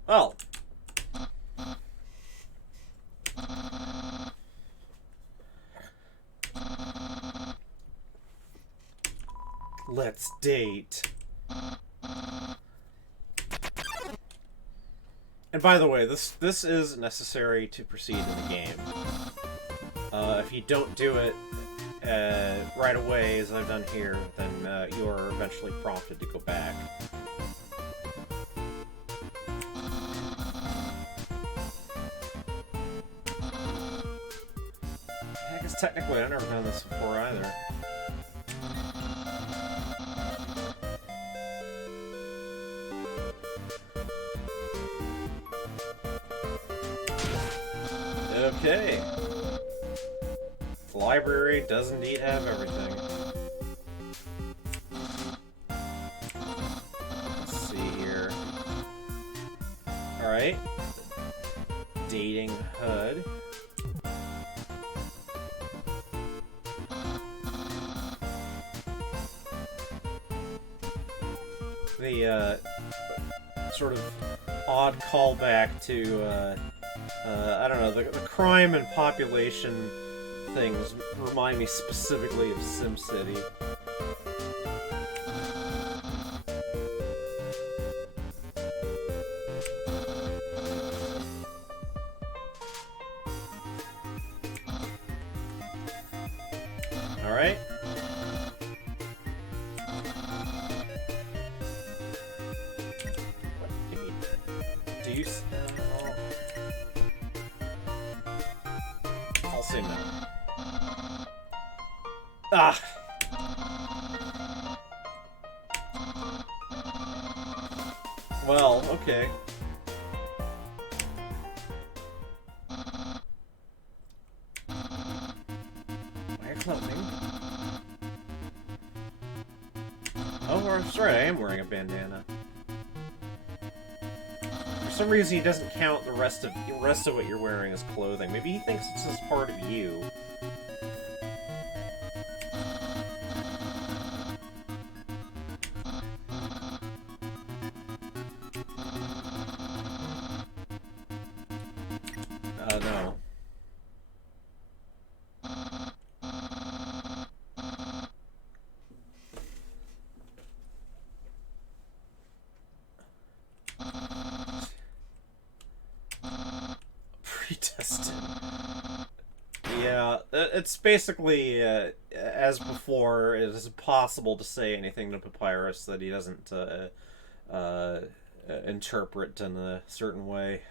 Well. Let's date. And by the way, this is necessary to proceed in the game. If you don't do it right away, as I've done here, then you are eventually prompted to go back. I guess technically I've never done this before either. Okay. The library does indeed have everything. Let's see here. Alright. Dating HUD. The sort of odd callback to I don't know, the crime and population things remind me specifically of SimCity. Alright. Do you... I'll say no. Ah! Well, okay. Wire clothing? Oh, I'm sorry, I am wearing a bandana. For some reason, he doesn't count the rest of what you're wearing as clothing. Maybe he thinks it's just part of you. No. Predestined. Yeah, it's basically, as before, it is impossible to say anything to Papyrus that he doesn't interpret in a certain way.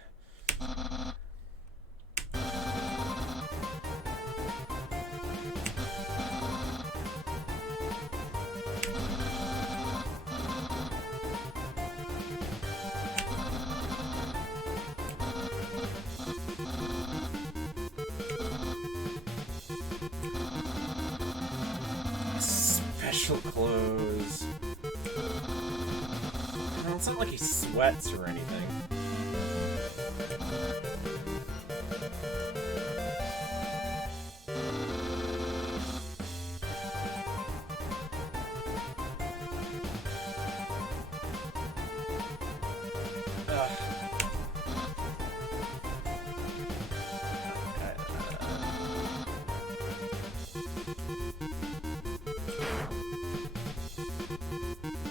Special clothes. Well, it's not like he sweats or anything.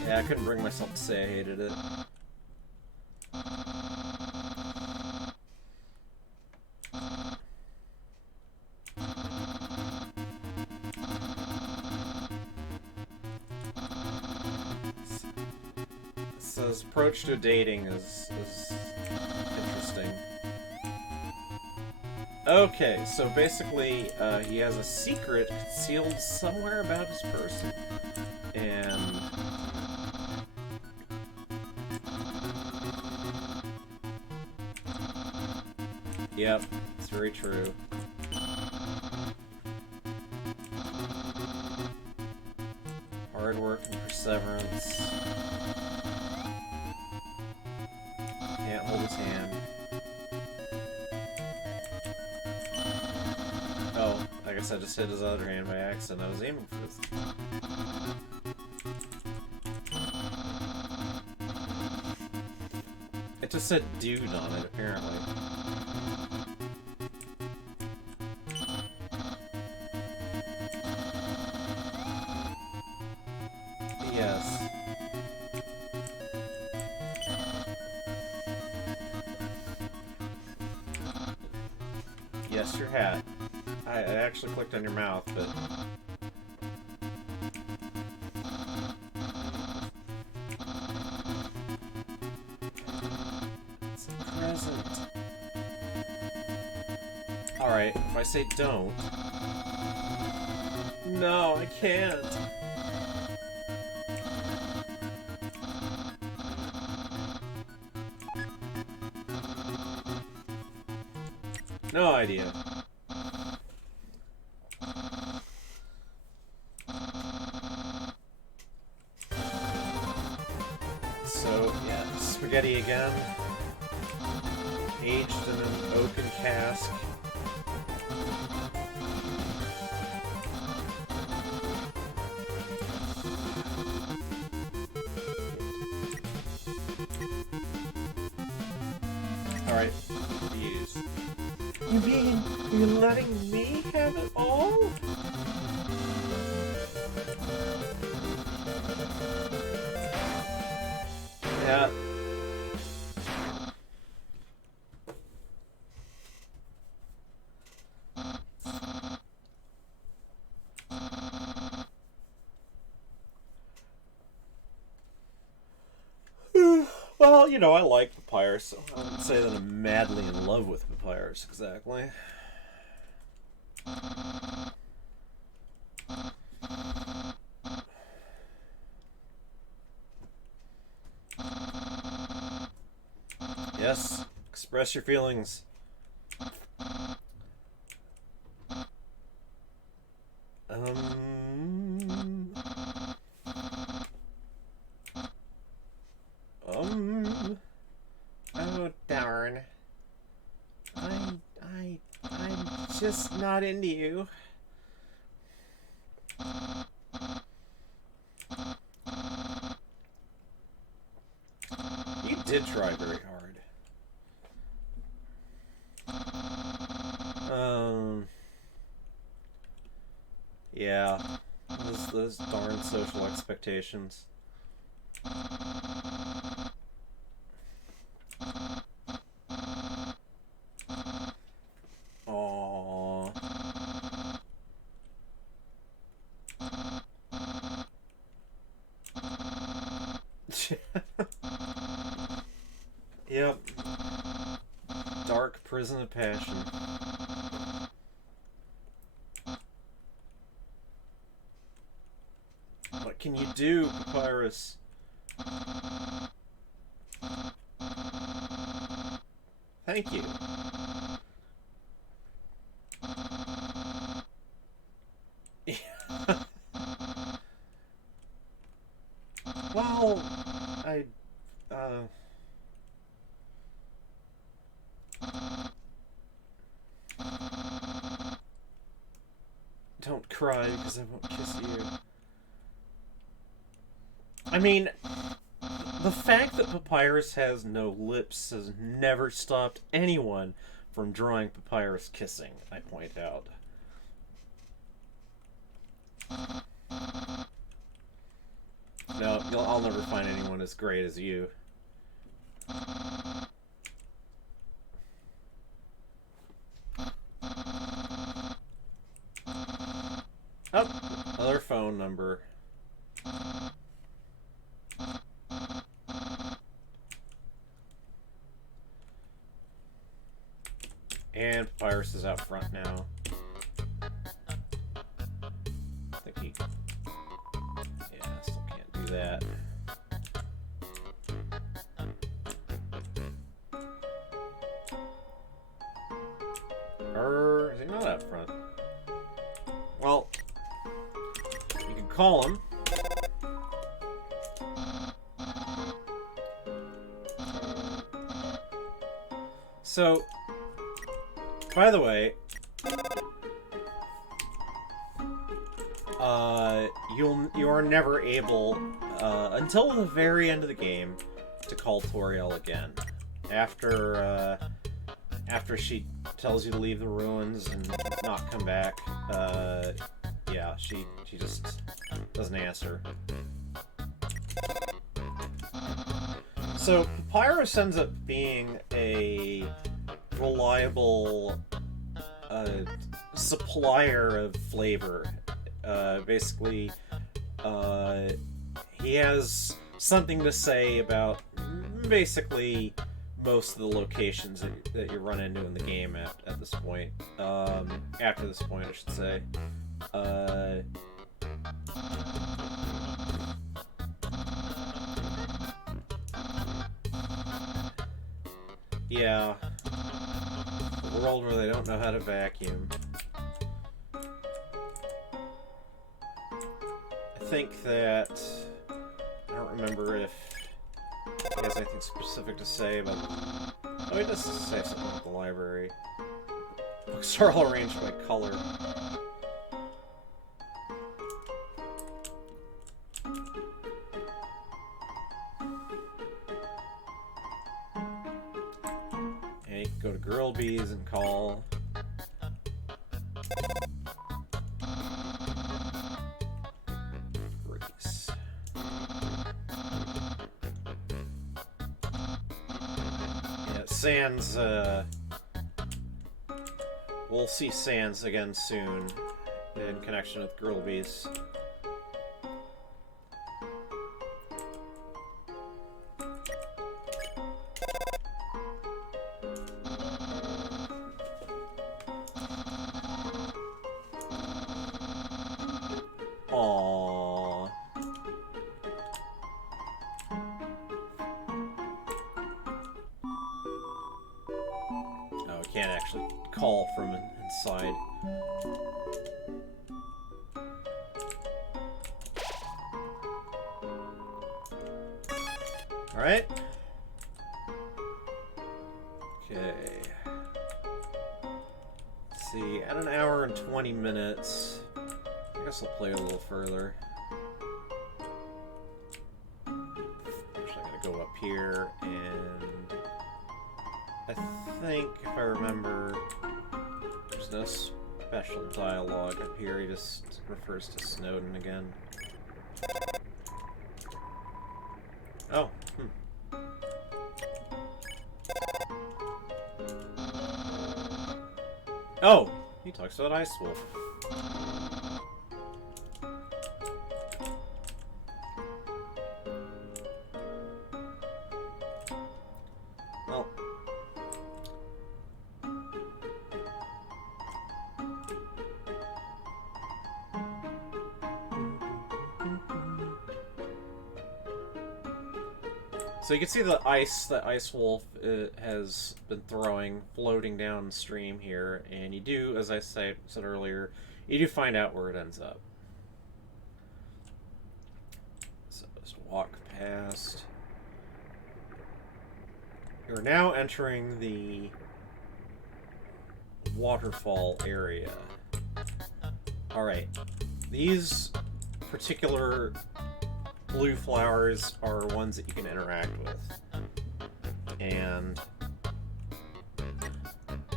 Yeah, I couldn't bring myself to say I hated it. his approach to dating is interesting. Okay, so basically, he has a secret concealed somewhere about his person. And... Yep, it's very true. Hard work and perseverance. Can't hold his hand. Oh, I guess I just hit his other hand by accident. I was aiming for this. It just said dude on it, apparently. Yes. Yes, your hat. I actually clicked on your mouth, but... It's a present. Alright, if I say don't... No, I can't. No idea. So, yeah, spaghetti again. Aged in an oaken cask. Alright, use. You mean you're letting me have it all? Yeah. Well, you know, I like Papyrus, so I wouldn't say that I'm madly in love with Papyrus, exactly. Yes, express your feelings. Oh darn. I'm just not into you. You did try very hard. Yeah. Those darn social expectations. Aww. Yep. Dark prison of passion. What can you do, Papyrus? Thank you. Well, don't cry because I won't kiss you. I mean, the fact that Papyrus has no lips has never stopped anyone from drawing Papyrus kissing, I point out. No, I'll never find anyone as great as you. Oh, another phone number. And Papyrus is out front now. I think he... Yeah, still can't do that. Or is he not out front? Well, you can call him. So, by the way, you are never able, until the very end of the game, to call Toriel again. After she tells you to leave the ruins and not come back, yeah, she just doesn't answer. So, Papyrus ends up being a reliable supplier of flavor. Basically, he has something to say about basically most of the locations that you run into in the game at this point. After this point, I should say. Yeah. A world where they don't know how to vacuum. I think that... I don't remember if he has anything specific to say about... Oh, he does say something about the library. Books are all arranged by color. And you can go to Girlbees and call... Sans, we'll see Sans again soon in connection with Girlbees. Aww. Can't actually call from inside. Alright. Okay. Let's see, at an hour and 20 minutes. I guess I'll play a little further. Actually, I'm gonna go up here and... I think, if I remember, there's no special dialogue up here. He just refers to Snowden again. Oh, Oh, he talks about Ice Wolf. Well... So you can see the ice that Ice Wolf has been throwing, floating downstream here, and you do, as I said earlier, you do find out where it ends up. So just walk past. You're now entering the waterfall area. Alright, these particular blue flowers are ones that you can interact with. And...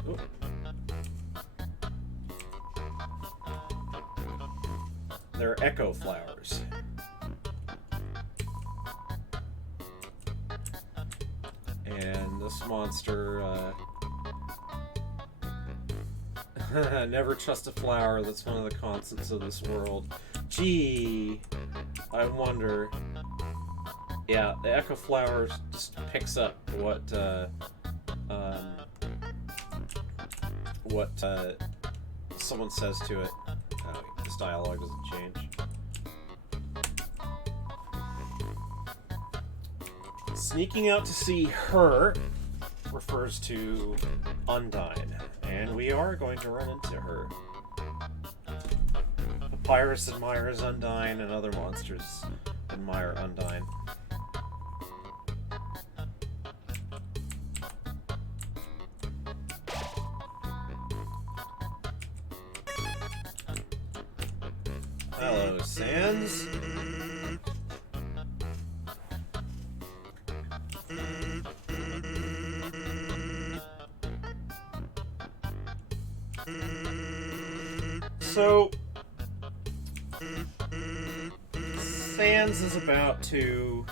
Ooh. They're echo flowers. And this monster, never trust a flower, that's one of the constants of this world. Gee, I wonder... Yeah, the echo flower just picks up what what someone says to it. Oh, this dialogue doesn't change. Sneaking out to see her refers to Undyne, and we are going to run into her. Pyrus admires Undyne, and other monsters admire Undyne. Hello, Sans. So, Sans is about to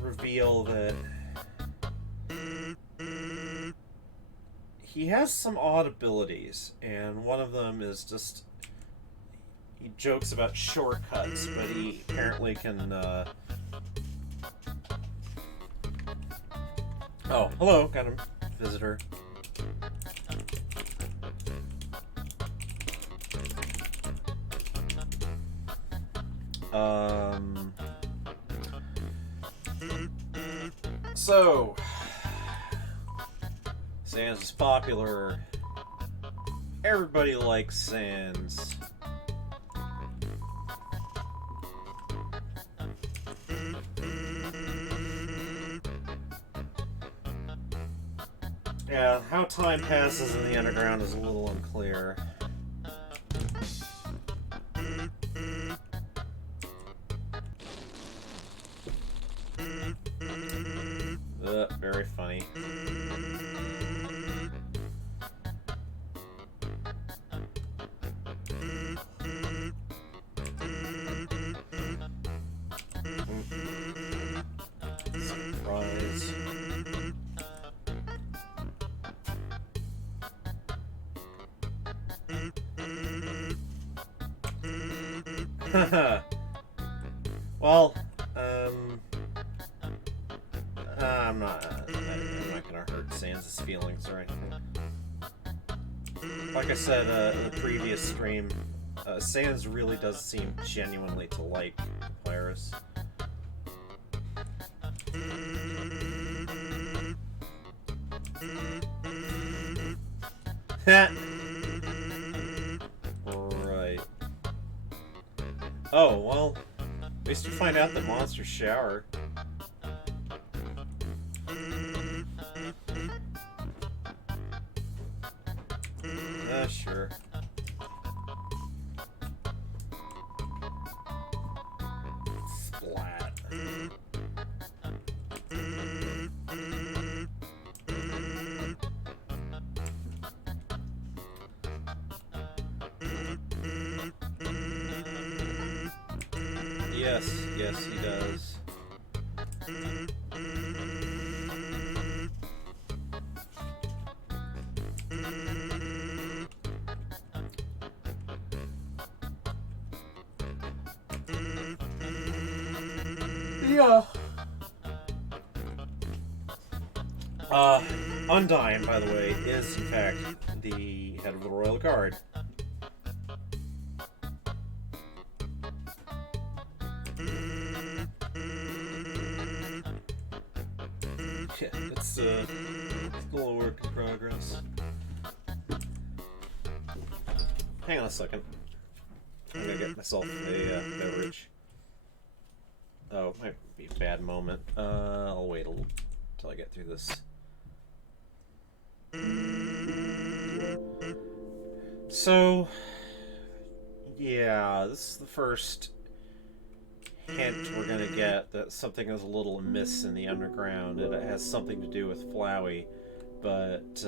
reveal that he has some odd abilities, and one of them is just he jokes about shortcuts, but he apparently can Oh, hello, got a visitor. So, Sans is popular. Everybody likes Sans. Yeah, how time passes in the underground is a little unclear. Very funny. Surprise. Well, I'm not gonna hurt Sans' feelings or anything. Like I said in the previous stream, Sans really does seem genuinely to like Pyrus. Right. Oh, well, at least you find out that monsters shower. Sure. Splat. Yes, he does. Yeah. Undyne, by the way, is in fact the head of the Royal Guard. It's still a work in progress. Hang on a second. I'm gonna get myself a beverage. Oh, might be a bad moment. I'll wait a little till I get through this. So, yeah, this is the first hint we're gonna get that something is a little amiss in the underground, and it has something to do with Flowey, but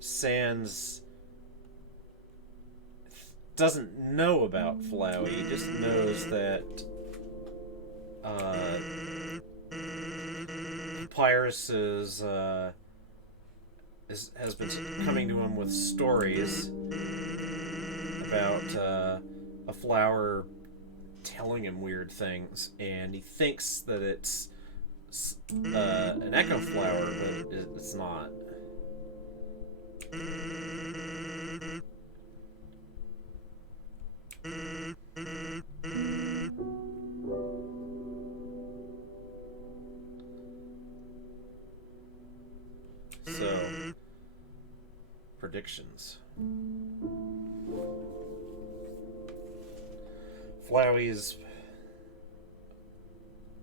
Sans doesn't know about Flowey, he just knows that Pyrus has been coming to him with stories about a flower telling him weird things, and he thinks that it's an echo flower, but it's not. So, predictions. Flowey's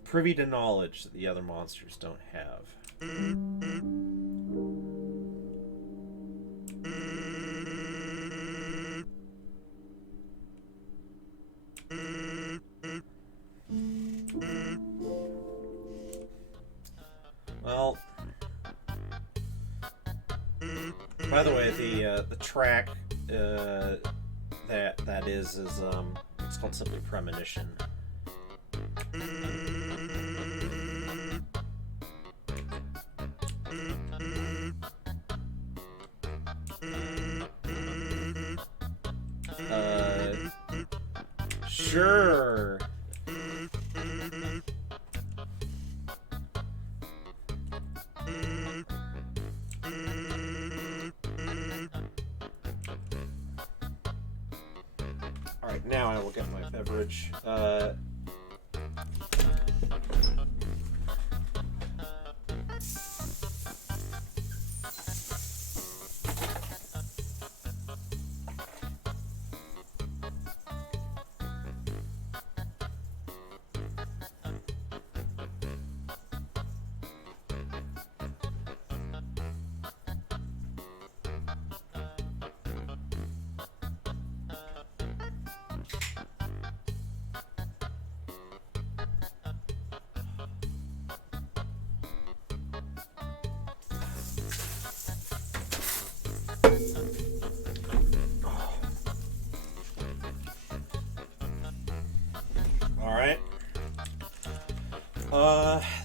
privy to knowledge that the other monsters don't have. Well, by the way, the track that is it's called simply Premonition. Sure. Alright, now I will get my beverage. Alright.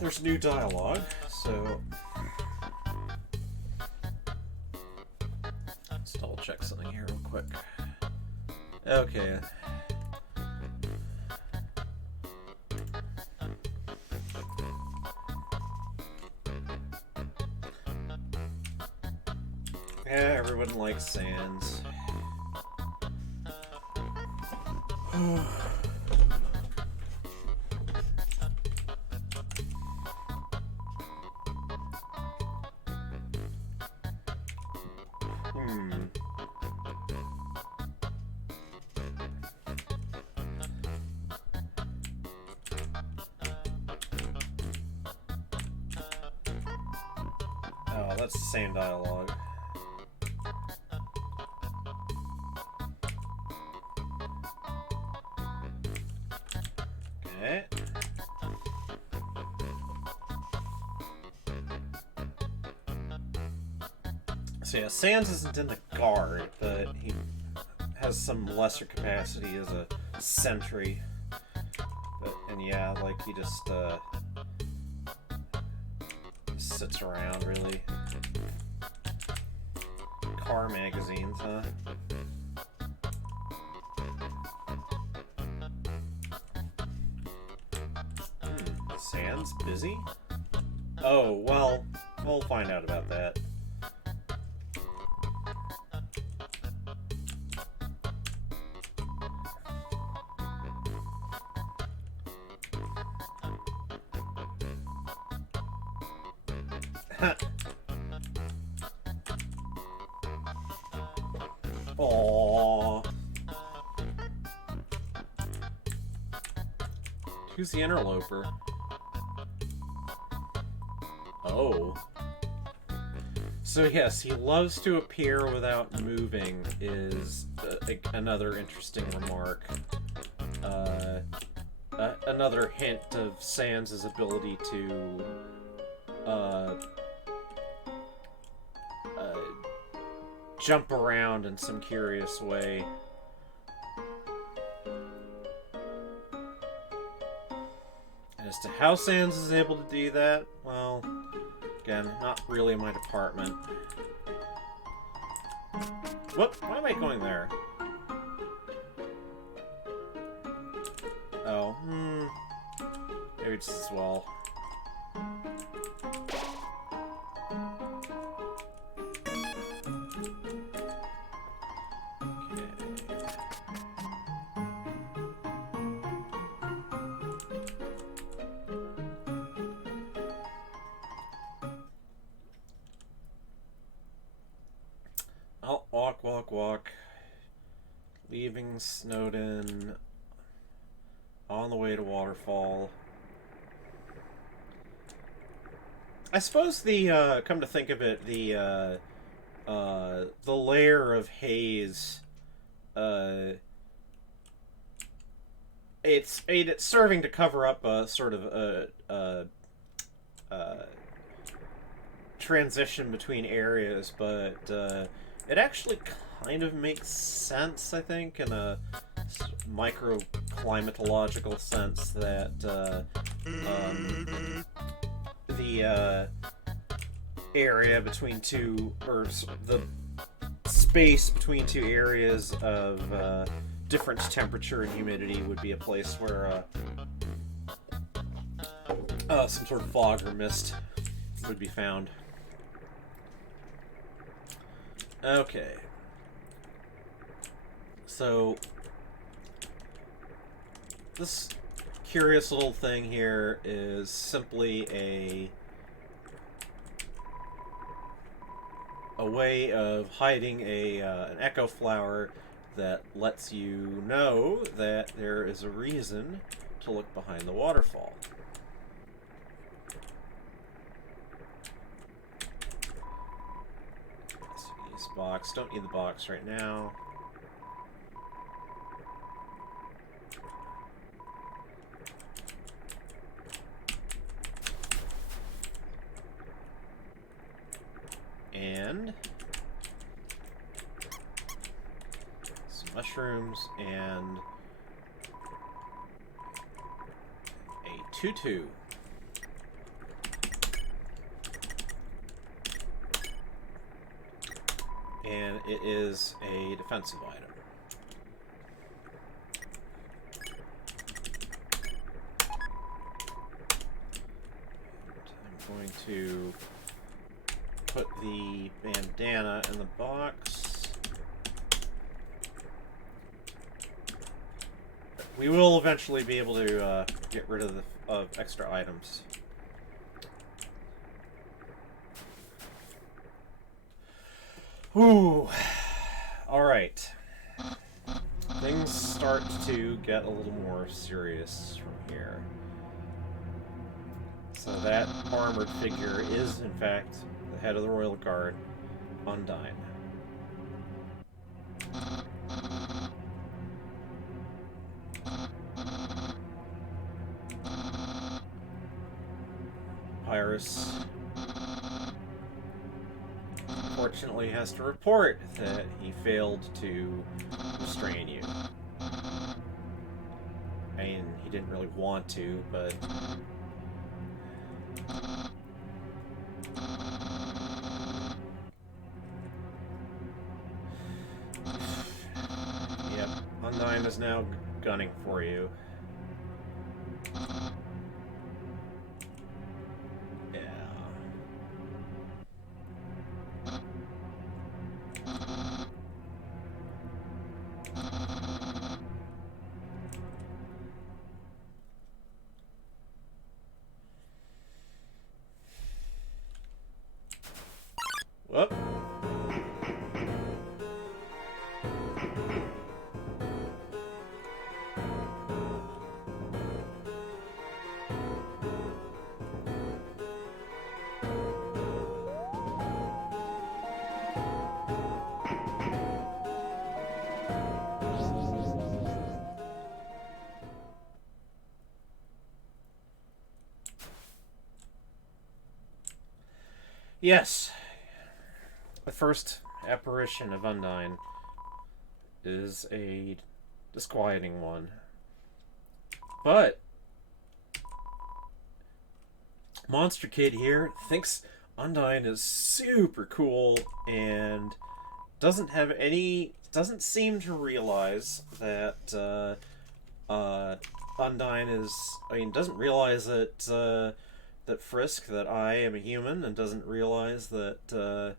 There's new dialogue, so let's double check something here real quick. Okay. Yeah, everyone likes Sans. Oh, that's the same dialogue. Okay. So yeah, Sans isn't in the guard, but he has some lesser capacity as a sentry. And yeah, like he just sits around, really. Car magazines, huh? Sans busy? Oh, well, we'll find out about that. Aww. Who's the interloper? Oh. So yes, he loves to appear without moving is another interesting remark. Another hint of Sans' ability to jump around in some curious way. As to how Sans is able to do that, well, again, not really my department. What? Why am I going there? Oh, maybe just as well. Walk, walk, walk. Leaving Snowden. On the way to Waterfall. I suppose the, come to think of it, the layer of haze, it's serving to cover up a sort of a transition between areas, but it actually kind of makes sense, I think, in a microclimatological sense that the area between two, or the space between two areas of different temperature and humidity would be a place where some sort of fog or mist would be found. Okay. So, this curious little thing here is simply a way of hiding an echo flower that lets you know that there is a reason to look behind the waterfall. This box, don't need the box right now. And some mushrooms and a tutu. And it is a defensive item. And I'm going to put the bandana in the box. We will eventually be able to get rid of extra items. Whew. Alright. Things start to get a little more serious from here. So that armored figure is, in fact, the head of the Royal Guard, Undyne. Pyrus, unfortunately, has to report that he failed to restrain you. I mean, he didn't really want to, but yep, Undyne is now gunning for you. Yeah. Whoop. Yes. The first apparition of Undyne is a disquieting one. But Monster Kid here thinks Undyne is super cool and doesn't seem to realize that Undyne is, doesn't realize that that Frisk, that I am a human, and doesn't realize that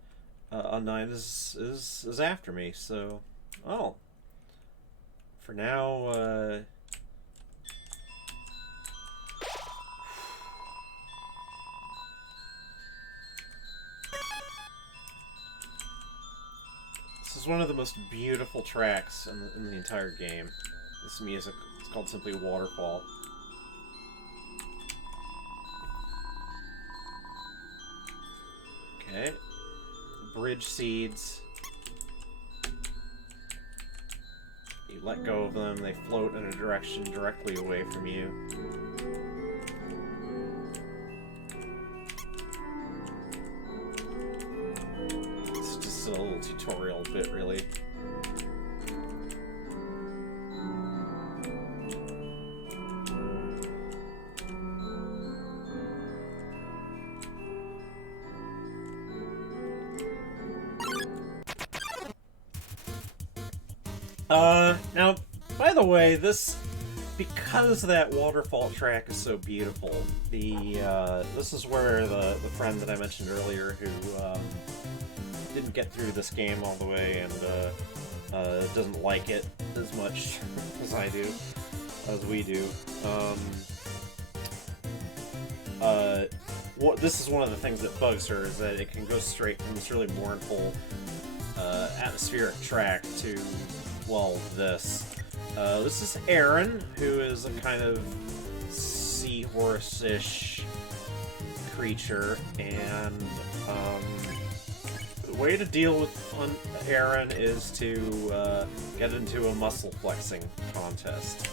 Undyne is after me. So, oh, for now, this is one of the most beautiful tracks in the entire game. This music, it's called simply Waterfall. Okay. Bridge seeds. You let go of them, they float in a direction directly away from you. It's just a little tutorial bit, really. Now, by the way, because that waterfall track is so beautiful, this is where the friend that I mentioned earlier who, didn't get through this game all the way and, doesn't like it as much as I do, as we do, this is one of the things that bugs her, is that it can go straight from this really mournful, atmospheric track to, well, this. This is Aaron, who is a kind of seahorse-ish creature, and the way to deal with Aaron is to get into a muscle flexing contest.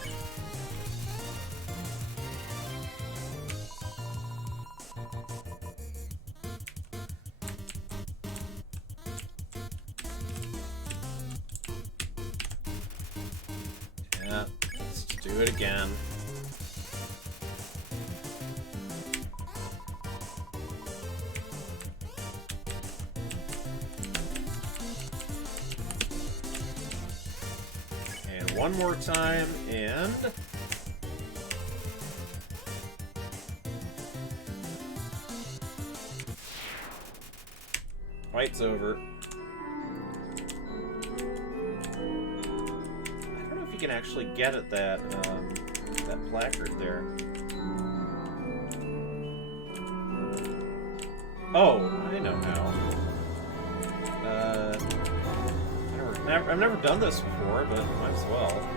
Yeah, let's do it again. And one more time, and... fight's over. You can actually get at that placard there. Oh, I know how. I've never done this before, but might as well.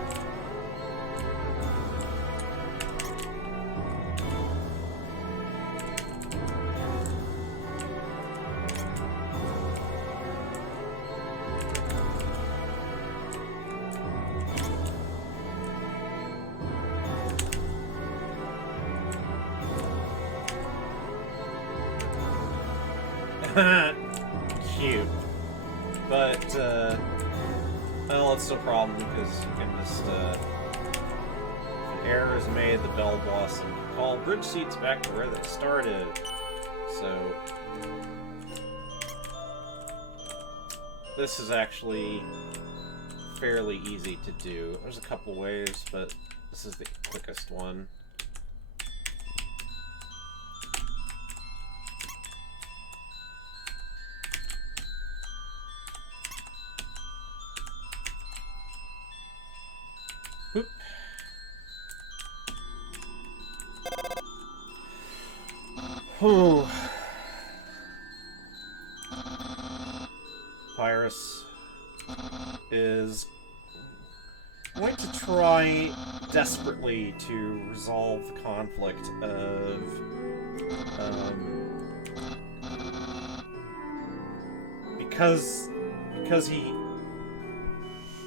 Cute. But, well, it's no problem, because you can just, if an error is made, the bell blossom can call bridge seats back to where they started. So, this is actually fairly easy to do. There's a couple ways, but this is the quickest one. Whoop. Whew. Virus is going to try desperately to resolve the conflict of because he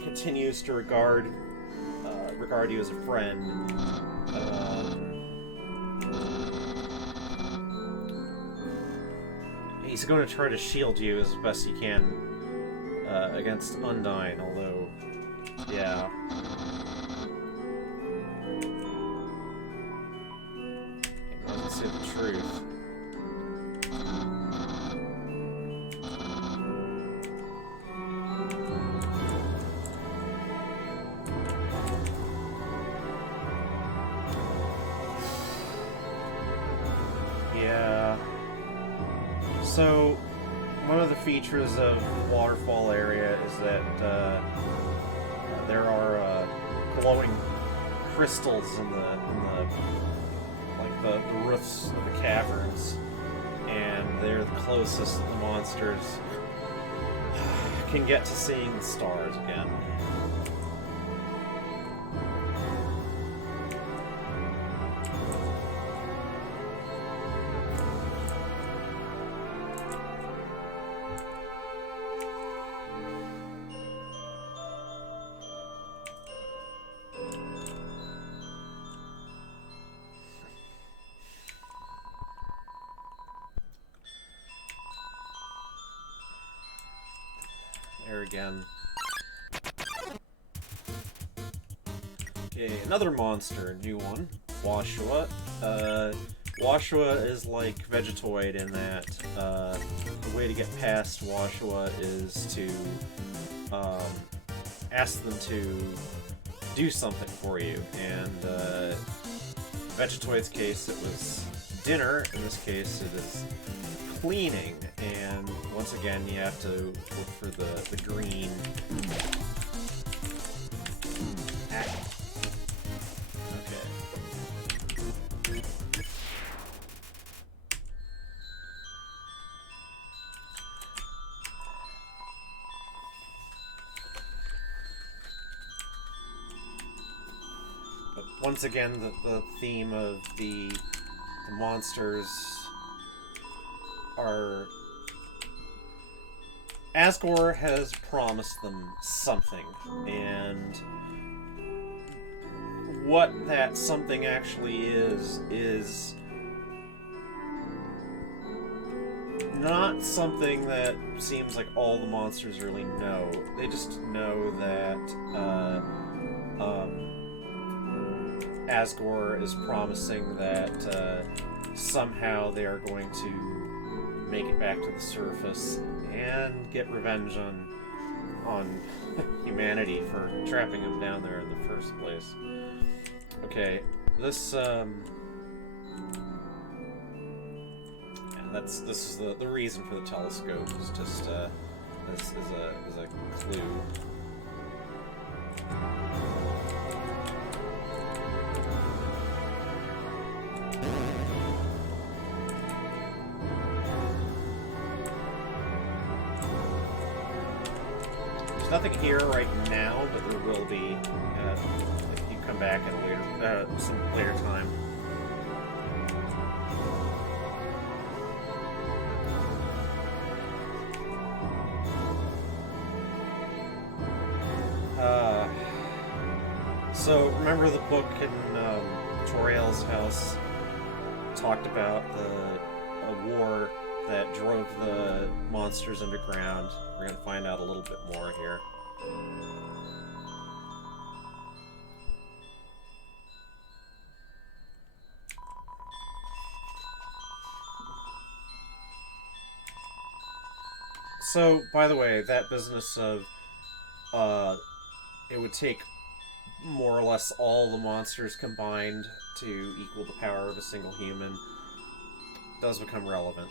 continues to regard you as a friend. He's going to try to shield you as best he can against Undyne, although, yeah. He doesn't say the truth. So, one of the features of the waterfall area is that there are glowing crystals in the roofs of the caverns, and they're the closest that the monsters can get to seeing the stars again. There again. Okay, another monster, new one. Washua. Washua is like Vegetoid in that the way to get past Washua is to ask them to do something for you. And in Vegetoid's case, it was dinner. In this case, it is cleaning. And once again, you have to look for the green. Once again, the theme of the monsters are... Asgore has promised them something, and what that something actually is not something that seems like all the monsters really know. They just know that Asgore is promising that somehow they are going to make it back to the surface and get revenge on humanity for trapping him down there in the first place. Okay, this this is the reason for the telescope. Is just this is a clue. There's nothing here right now, but there will be if you come back at a later some later time. So remember the book in Toriel's house talked about a war that drove the monsters underground. We're gonna find out a little bit more here. So, by the way, that business of it would take more or less all the monsters combined to equal the power of a single human does become relevant.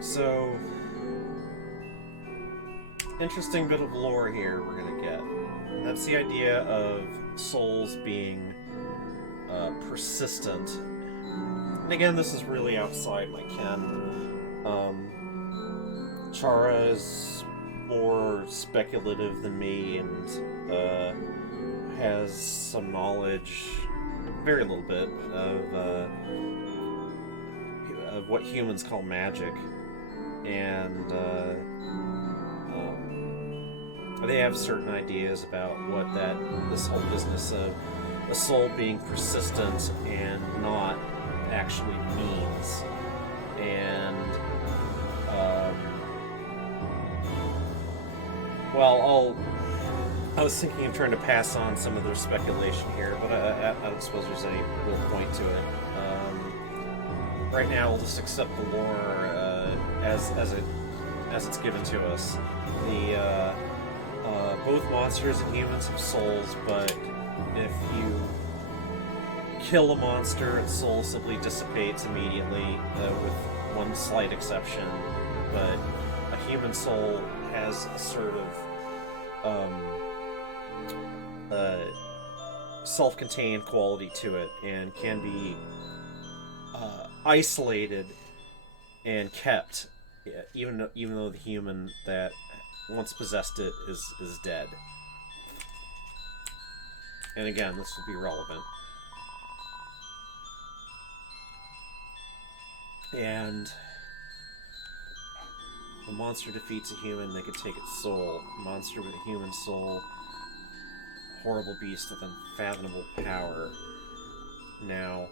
So, interesting bit of lore here we're gonna get. And that's the idea of souls being persistent. And again, this is really outside my ken. Chara is more speculative than me and has some knowledge, very little bit, of what humans call magic. And they have certain ideas about what this whole business of a soul being persistent and not actually means. And well, I was thinking of trying to pass on some of their speculation here, but I don't suppose there's any real point to it. Right now, we'll just accept the lore as it's given to us. Both monsters and humans have souls, but if you kill a monster, its soul simply dissipates immediately, with one slight exception. But a human soul has a sort of self-contained quality to it and can be isolated and kept, even though the human that once possessed it is dead. And again, this will be relevant. And the monster defeats a human, they could take its soul. A monster with a human soul, horrible beast with unfathomable power. Now,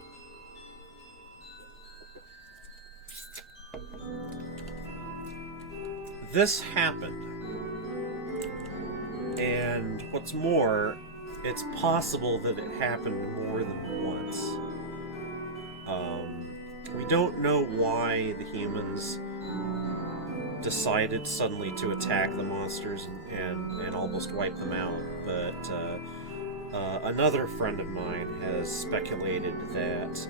this happened. And what's more, it's possible that it happened more than once. We don't know why the humans decided suddenly to attack the monsters and almost wipe them out, but another friend of mine has speculated that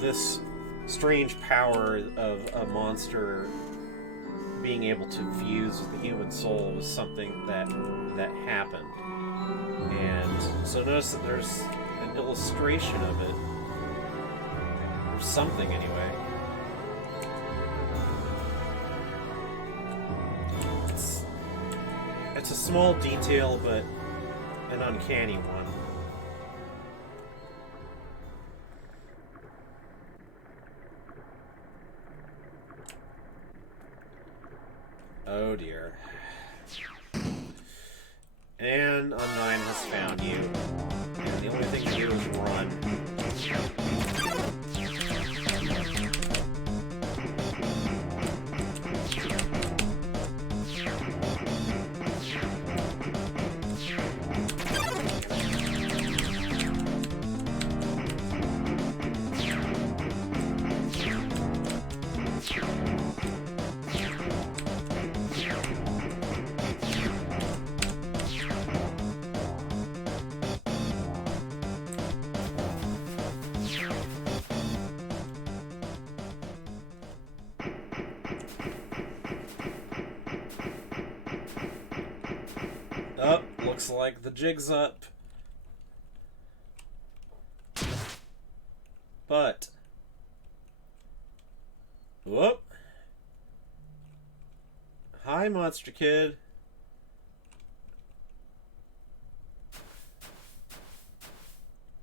this strange power of a monster being able to fuse with the human soul was something that happened. And so notice that there's an illustration of it, or something anyway. It's a small detail, but an uncanny one. Oh dear. And Undyne has found you. And the only thing to do is run. Oh, looks like the jig's up. But... whoop. Hi, Monster Kid.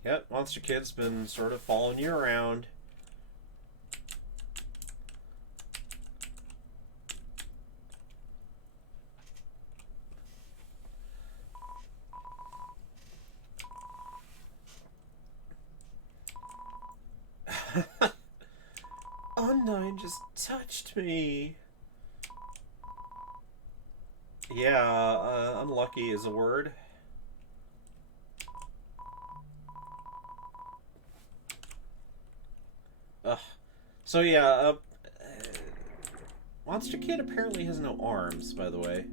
Yep, Monster Kid's been sort of following you around. Undyne just touched me. Yeah, unlucky is a word. Ugh. So yeah, Monster Kid apparently has no arms, by the way.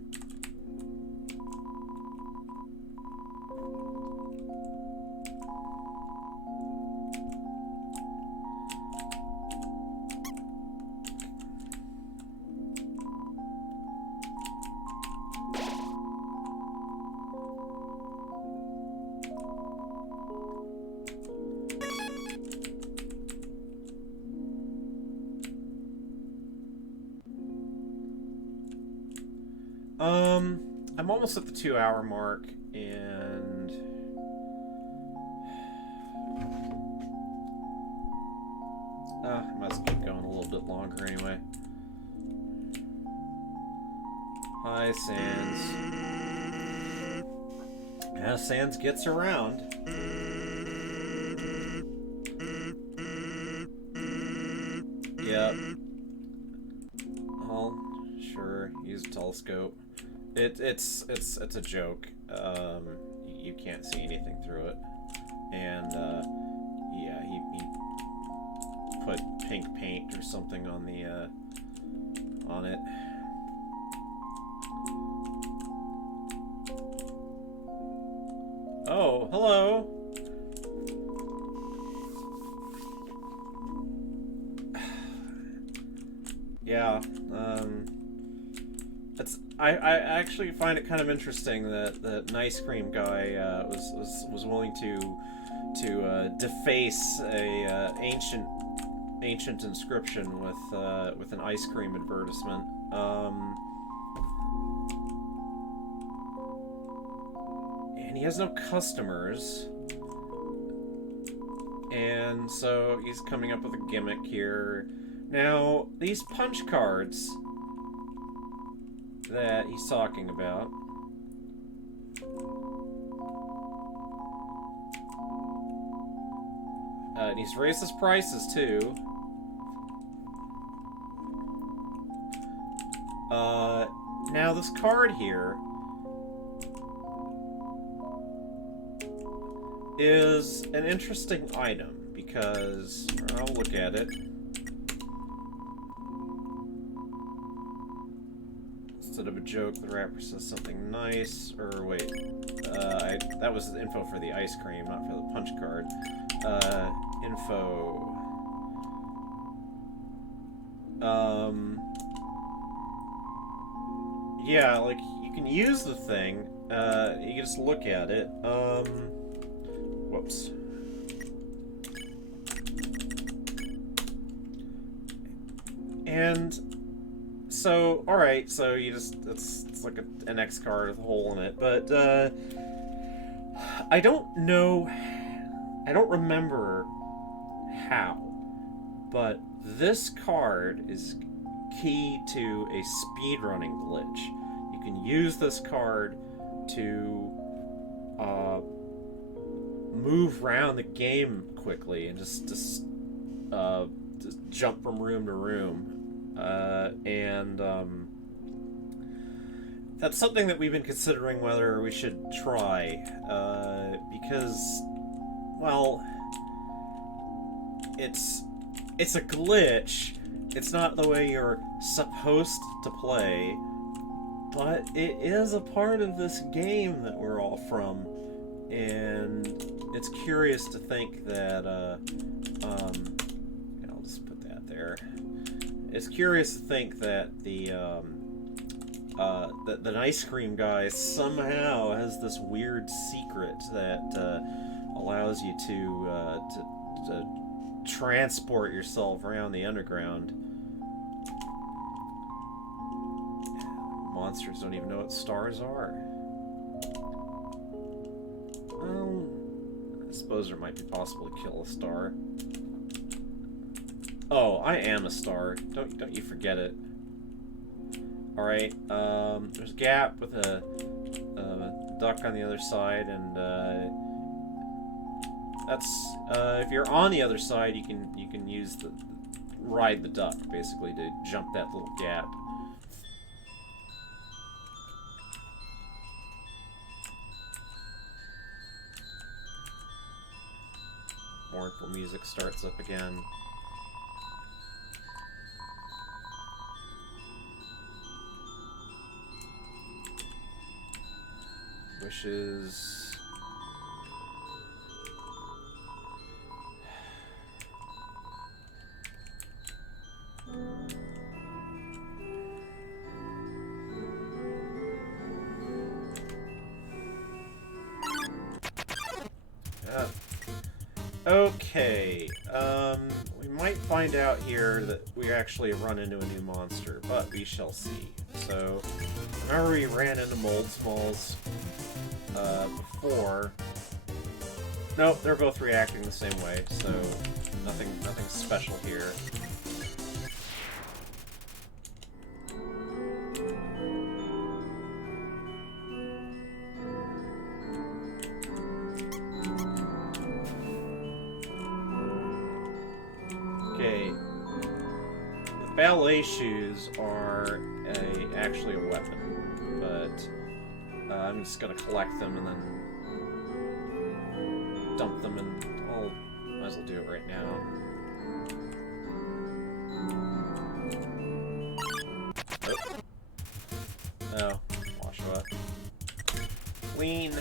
I'm almost at the 2-hour mark, and I might as well keep going a little bit longer anyway. Hi, Sans. Yeah, Sans gets around. Yep. I'll sure use a telescope. It's a joke. You can't see anything through it, and yeah, he put pink paint or something on the on it. Oh, hello. Yeah. I actually find it kind of interesting that an ice cream guy was willing to deface a ancient inscription with an ice cream advertisement. And he has no customers, and so he's coming up with a gimmick here. Now, these punch cards that he's talking about, and he's raised his prices too. Now this card here is an interesting item because I'll look at it. Instead of a joke, the rapper says something nice. Or wait, that was the info for the ice cream, not for the punch card. Info. Yeah, like you can use the thing. You can just look at it. Whoops. And so, alright, so you just, it's like an X card with a hole in it, but, I don't know, I don't remember how, but this card is key to a speedrunning glitch. You can use this card to, move around the game quickly and just jump from room to room. That's something that we've been considering whether we should try, because, well, it's a glitch. It's not the way you're supposed to play, but it is a part of this game that we're all from, and it's curious to think that, I'll just put that there. It's curious to think that the ice cream guy somehow has this weird secret that allows you to transport yourself around the underground. Monsters don't even know what stars are. I suppose there might be possible to kill a star. Oh, I am a star. Don't you forget it. Alright, there's a gap with a duck on the other side, and that's if you're on the other side, you can use ride the duck basically to jump that little gap. Mournful music starts up again. Wishes. Okay, we might find out here that we actually run into a new monster, but we shall see. So, remember we ran into mold smalls before. Nope, they're both reacting the same way, so nothing special here. Okay, the ballet shoes are actually a weapon, but I'm just gonna collect them and then dump them, and might as well do it right now. Oh, wash up. Clean.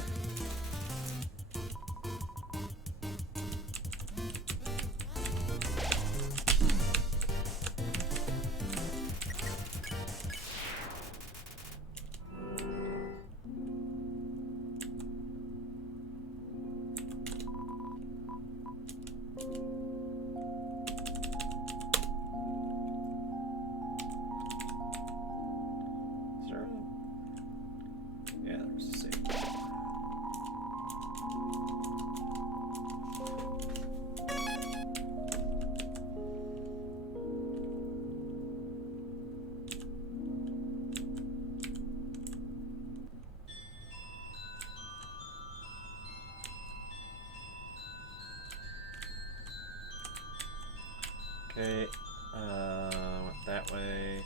Okay, went that way.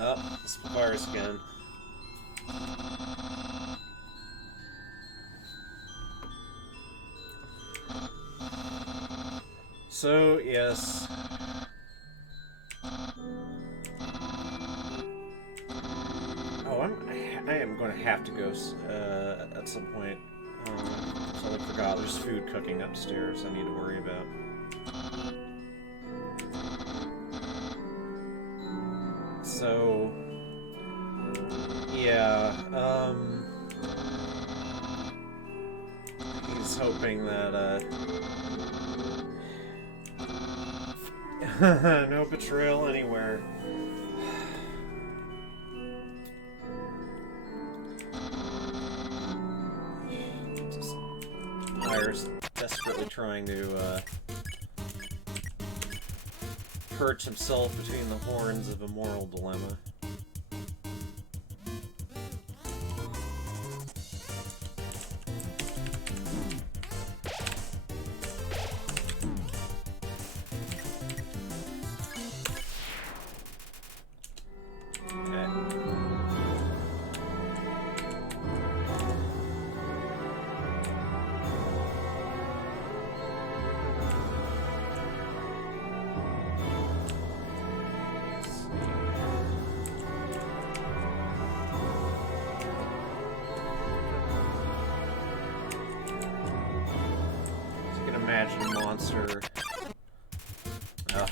Oh, it's virus again. So, yes. Oh, I am going to have to go at some point. Totally forgot. There's food cooking upstairs I need to worry about. So, yeah, he's hoping that, no betrayal anywhere. Myers desperately trying to, perch himself between the horns of a moral dilemma. Imagine a monster. Ugh.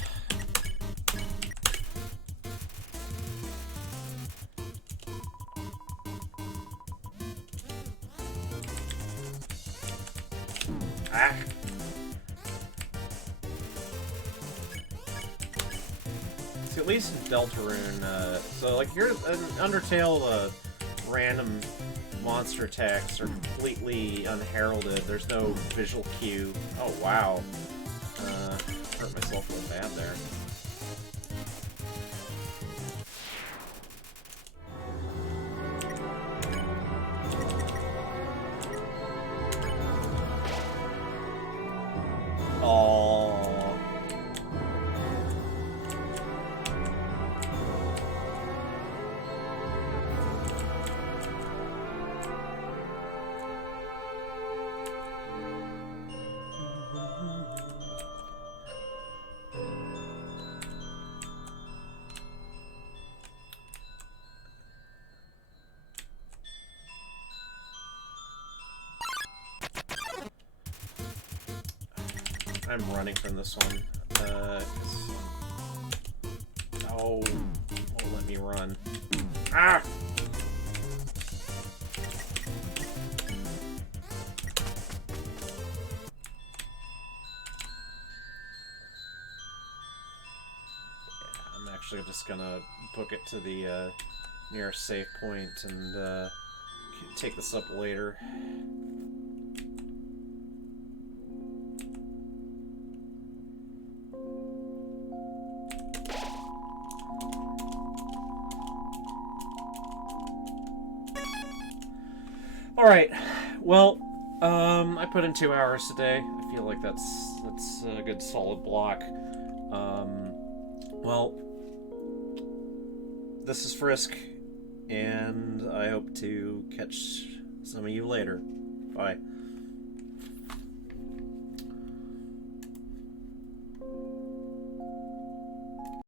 Ah. See, at least in Deltarune, so like you're an Undertale, random monster attacks are completely unheralded. There's no visual cue. Oh wow. Hurt myself a little bad there. Oh. I'm running from this one. Oh, won't let me run. Ah! Yeah, I'm actually just gonna book it to the nearest save point and take this up later. Alright, well, I put in 2 hours today. I feel like that's a good solid block. Well, this is Frisk, and I hope to catch some of you later. Bye.